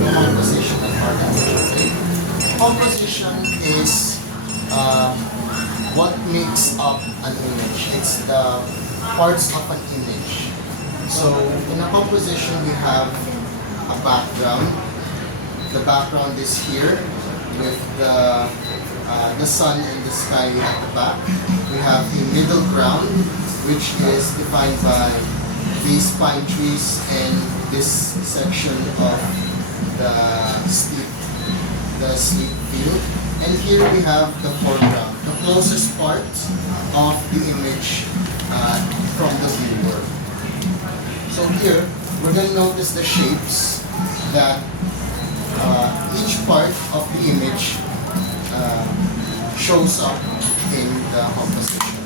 the composition of our canvas. Composition is what makes up an image. It's the parts of an image. So in a composition, we have a background. The background is here with the sun and the sky at the back. We have a middle ground, which is defined by these pine trees and this section of the steep field. And here we have the foreground, the closest part of the image from the viewer. So here, we're going to notice the shapes that each part of the image shows up in the composition.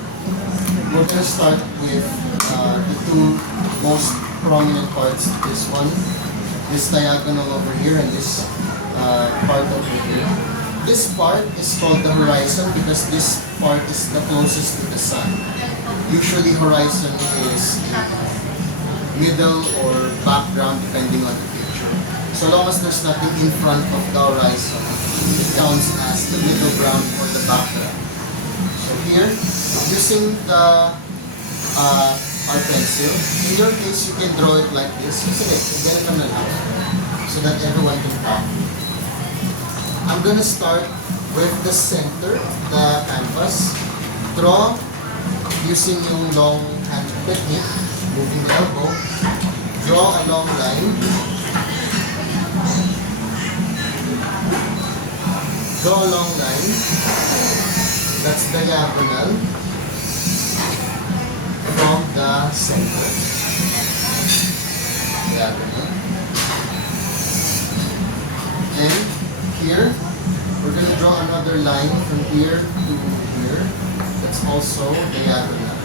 We're going to start with the two most prominent parts. This one, this diagonal over here, and this part over here. This part is called the horizon because this part is the closest to the sun. Usually horizon is middle or background depending on the picture. So long as there's nothing in front of the horizon, it counts as the middle ground or the background. So here, using the our pencil, in your case you can draw it like this. Sige, ganito na lang so that everyone can copy. I'm gonna start with the center, the canvas. Draw using yung long hand technique, moving the elbow. Draw a long line. Draw a long line. That's diagonal from the center. Diagonal. And here, we're going to draw another line from here to here. That's also diagonal.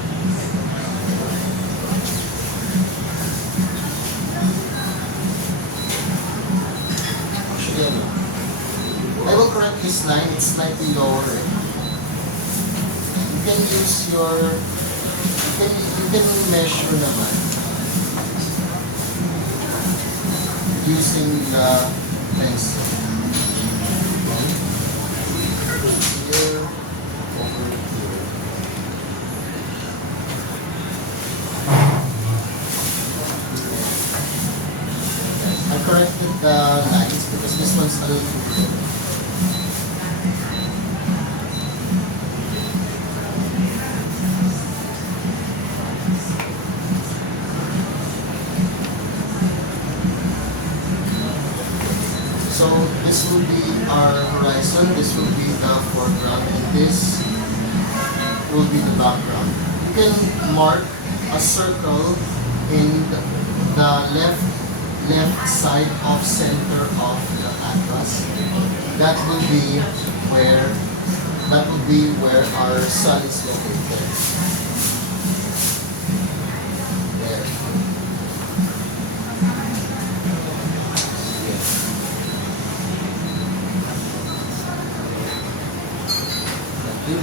Actually, I will correct this line. It's slightly lower. You can use your, you can measure naman using the pencil. Here, over here. I corrected the lines because this one's a little too thin. So this will be our horizon, this will be the foreground, and this will be the background. You can mark a circle in the left side of center of the canvas. That will be where our sun is located.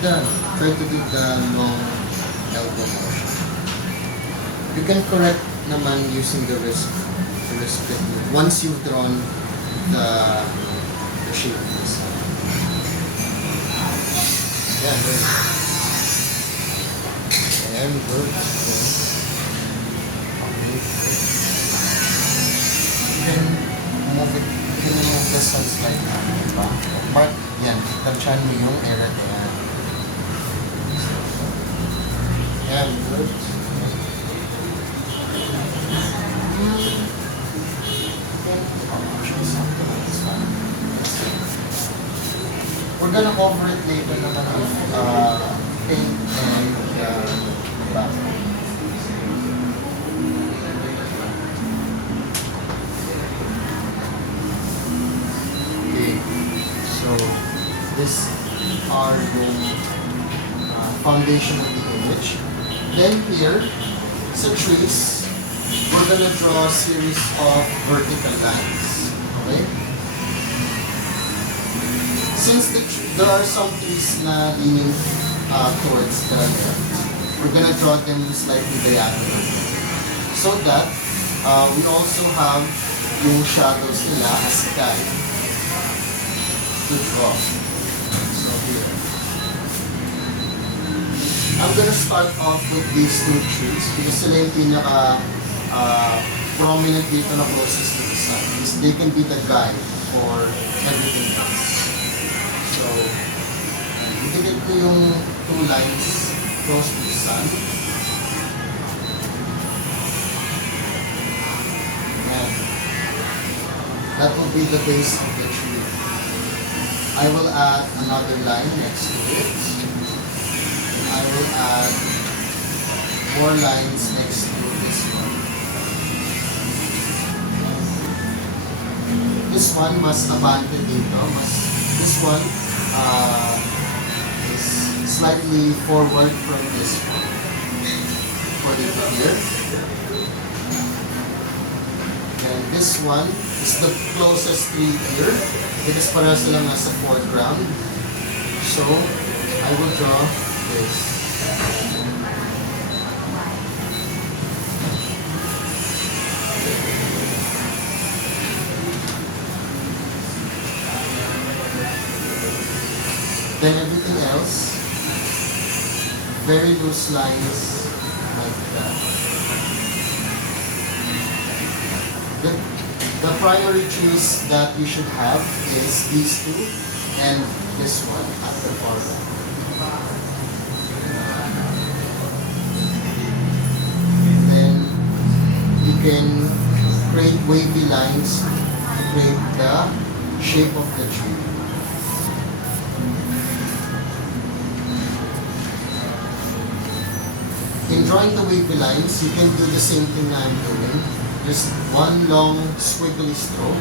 There. Try to do the long elbow motion. You can correct naman using the wrist technique once you've drawn the shape of this. Yeah, very good. one slightly. Diba? Mark, yan. Tansyan mo yung area na yan. Yan, good. We're gonna cover it later naman with paint and back. Okay, so this are yung foundation of the image. Then here, sa trees, we're gonna draw a series of vertical lines. Okay? Since there are some trees na leaning towards the left, we're gonna draw them slightly diagonal. So that we also have yung shadows nila as guide to draw. So here. I'm gonna start off with these two trees because sila yung pinaka prominent dito na closest to the sun. Because they can be the guide for everything else. So, idikit ko yung two lines close to the sun. And that will be the base of the tree. I will add another line next to it. I will add more lines next to this one. This one mas abante dito. This one is slightly forward from this one. According to here. And this one is the closest tree here. Because para silang nasa foreground. So, I will draw this. Then everything else, very loose lines like that. The primary trees that you should have is these two and this one at the far right. Then you can create wavy lines to create the shape of the tree. In drawing the wavy lines, you can do the same thing that I'm doing. Just one long squiggly stroke.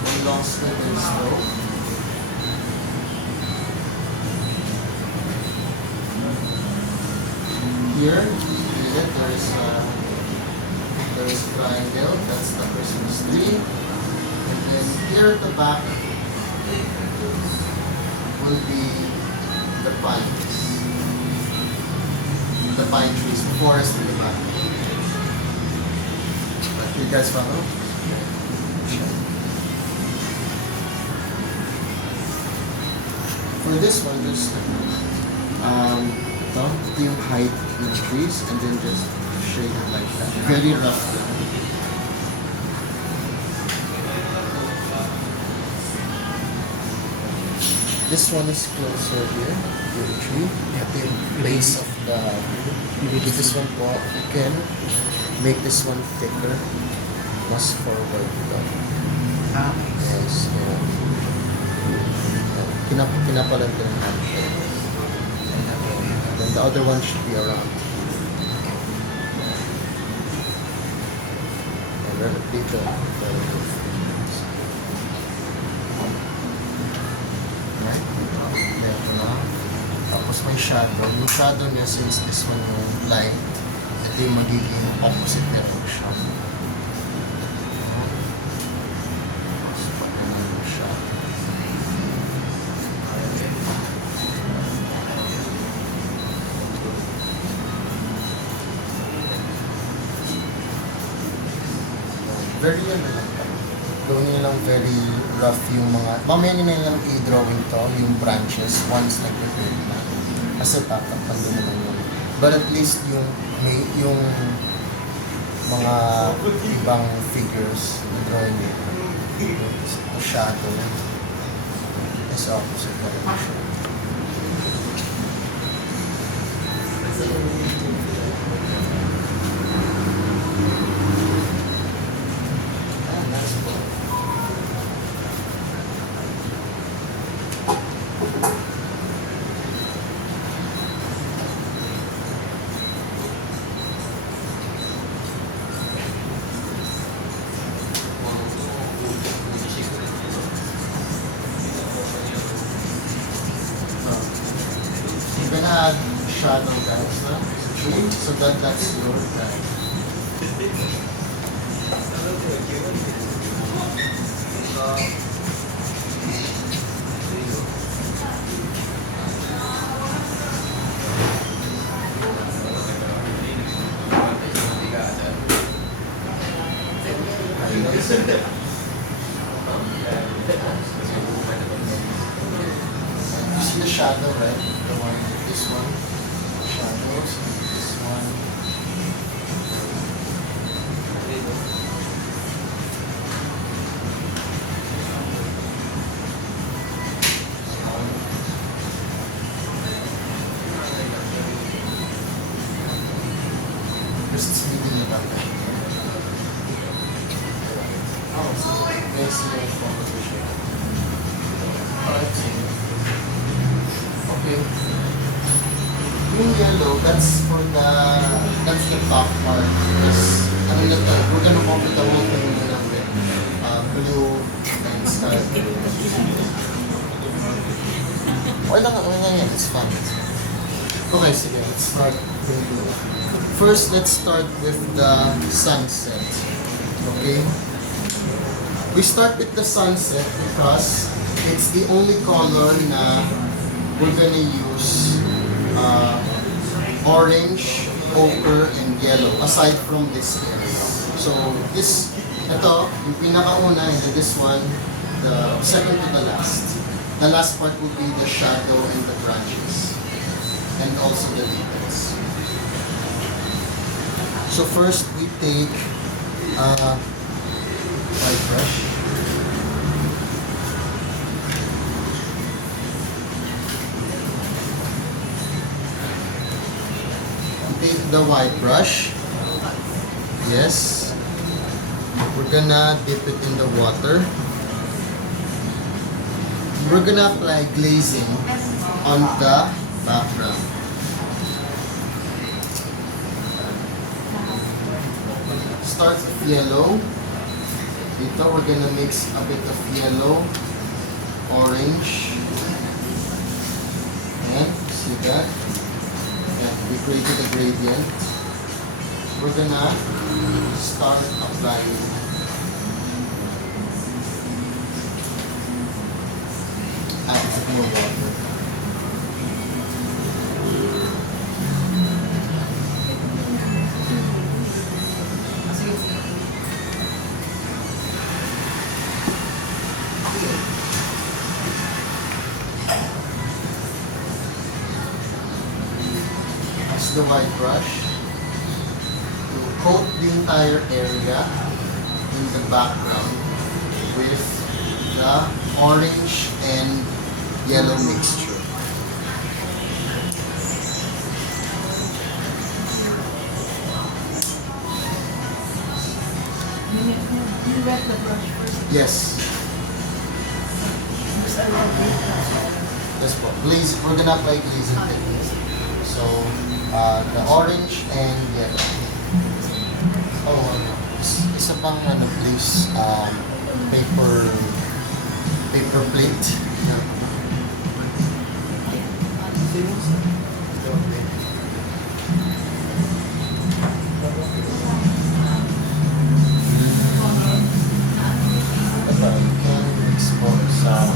One long squiggly stroke. Here, there is a triangle. That's the Christmas tree. And then here at the back will be the pines. The pine trees, the forest in the back. You guys follow? For this one, just ito yung height ng trees and then just shade it like that. Very rough lang. This one is closer here to the tree. Ito yung base of the tree. This one po, you can make this one thicker. Mas forward ito. Yes. Kinapalan ko ng hand. Then the other one should be around. And dito. Right? Ito na. Tapos may shadow. Yung shadow niya, since this one yung light, ito yung magiging opposite direction. Tapos pag ganun yung shadow. Very gawin nyo lang very rough yung mga, mamaya nyo na lang i-drawing to, yung branches, once nag-prepare na. Kasi tatakpan doon naman yun. But at least yung, may, yung mga ibang figures na drawing nyo. The shadow is opposite direction. And that's cool. You're gonna add shadow guys, no? Tree, so that's your guide. You see the shadow, right? The one, this one, shadows, this one. Just reading about that. Oh, so there's the composition. Alright. Okay. Yung yellow, that's the top part. Because, ano na to, we're gonna complete the whole thing with blue and sky blue. Wala nga yan, it's fun. Okay, sige, let's start with blue. First, let's start with the sunset. Okay? We start with the sunset because it's the only color na we're gonna use orange, ochre, and yellow aside from this here. So ito, yung pinakauna, and then this one, the second to the last. The last part will be the shadow and the branches, and also the details. So first, we take white brush. Take the white brush. Yes. We're gonna dip it in the water. We're gonna apply glazing on the background. Start with yellow. Dito, we're gonna mix a bit of yellow, orange. And see that? And we created a gradient. We're gonna start applying. Add a bit more water. Use the white brush to coat the entire area in the background with the orange and yellow mixture. You wet the brush first. Yes. Because I love it. Yes po. Glaze, we're gonna apply glazing techniques. So, the orange and yellow. Oh, isa pang ano please, paper plate. Diba, you can export sa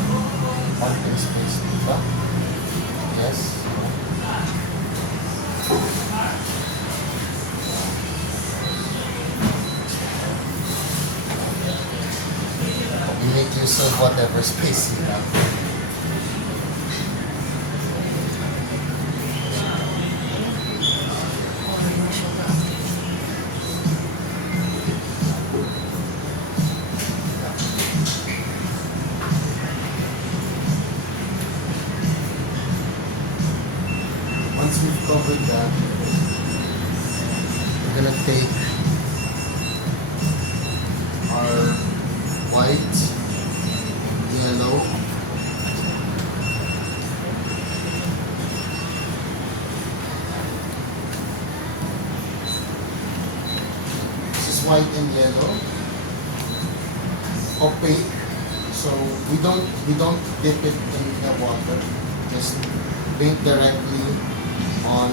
content space, diba? Yes. You make use of whatever space you have. cover that, we're gonna take our white, yellow, this is white and yellow, opaque, so we don't dip it in the water, just paint directly on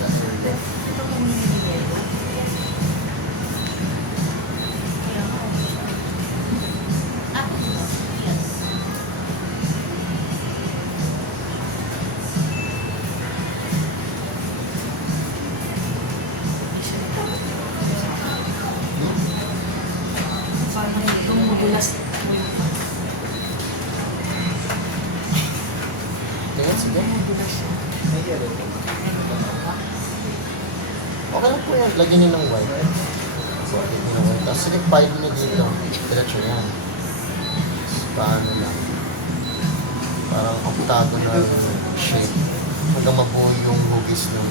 the area. Ito po yung yellow. Kaya nga, ito ba? Yes. Hmm? Parang tumudulas mo yung Tingnan, sige. tumudulas siya. May yellow po. Okay lang po yan. Lagyan niyo ng white. So, lagyan niyo ng white. Tapos sige, pile niyo dito. Diretso yan. Paano lang. Parang octagonal shape. Hanggang mabuo yung hugis ng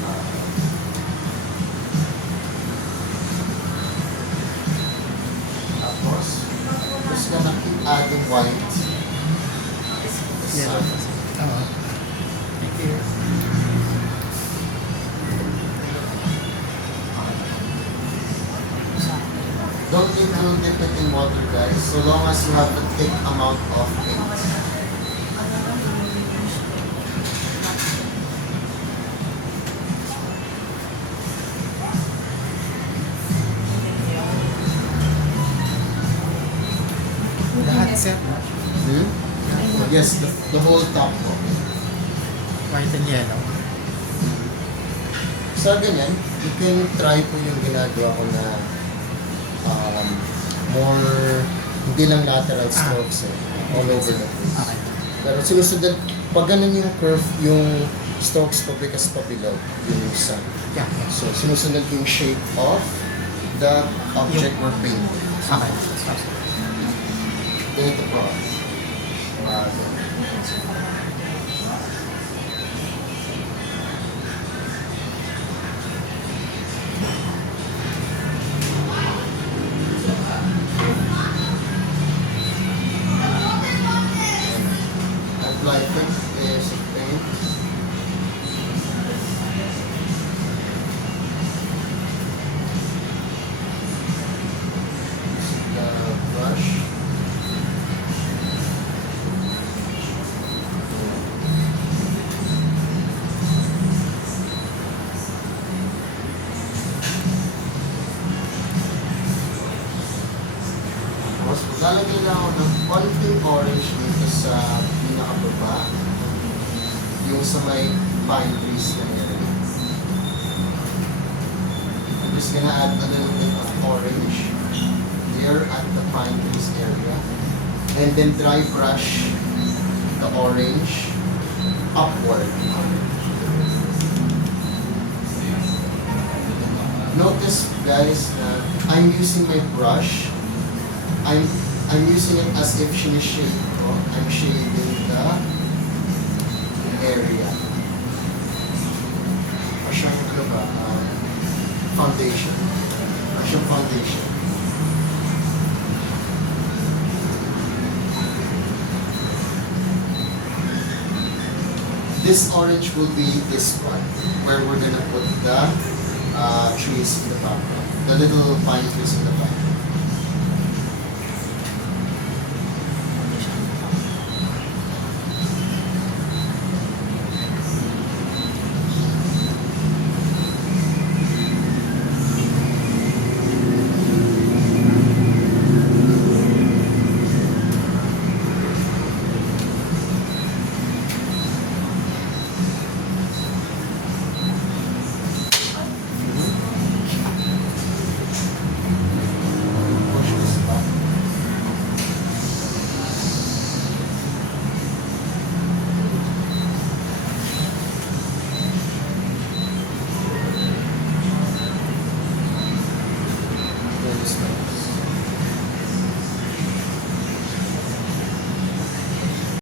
Tapos, just gonna keep adding white. Yellow po. Oo. Thank you. Don't need to dip it in water, guys. So long as you have a thick amount of paint. Lahat set. Hmm? Yes, the whole top po. White and yellow. Sa ganyan, you can try po yung ginagawa ko na more, hindi lang lateral strokes all over the place. Okay. Pero sinusundan, pag ganun yung curve, yung strokes po because pa below yung sun. Yeah. So sinusundan ko yung shape of the object we're painting. Okay. Ganito po. Apply thick layers of paint. The brush. Tapos lalagay lang ako ng konting orange dito sa pinakababa. Yung sa may pine trees na area. I'm just gonna add a little bit of orange there at the pine trees area. And then dry brush the orange upward. Notice guys na I'm using my brush. I'm using it as if sinishade ko. I'm shading the area. Siyang ano ba? Foundation. Siyang foundation. This orange will be this one, where we're gonna put the trees in the background. The little pine trees in the background.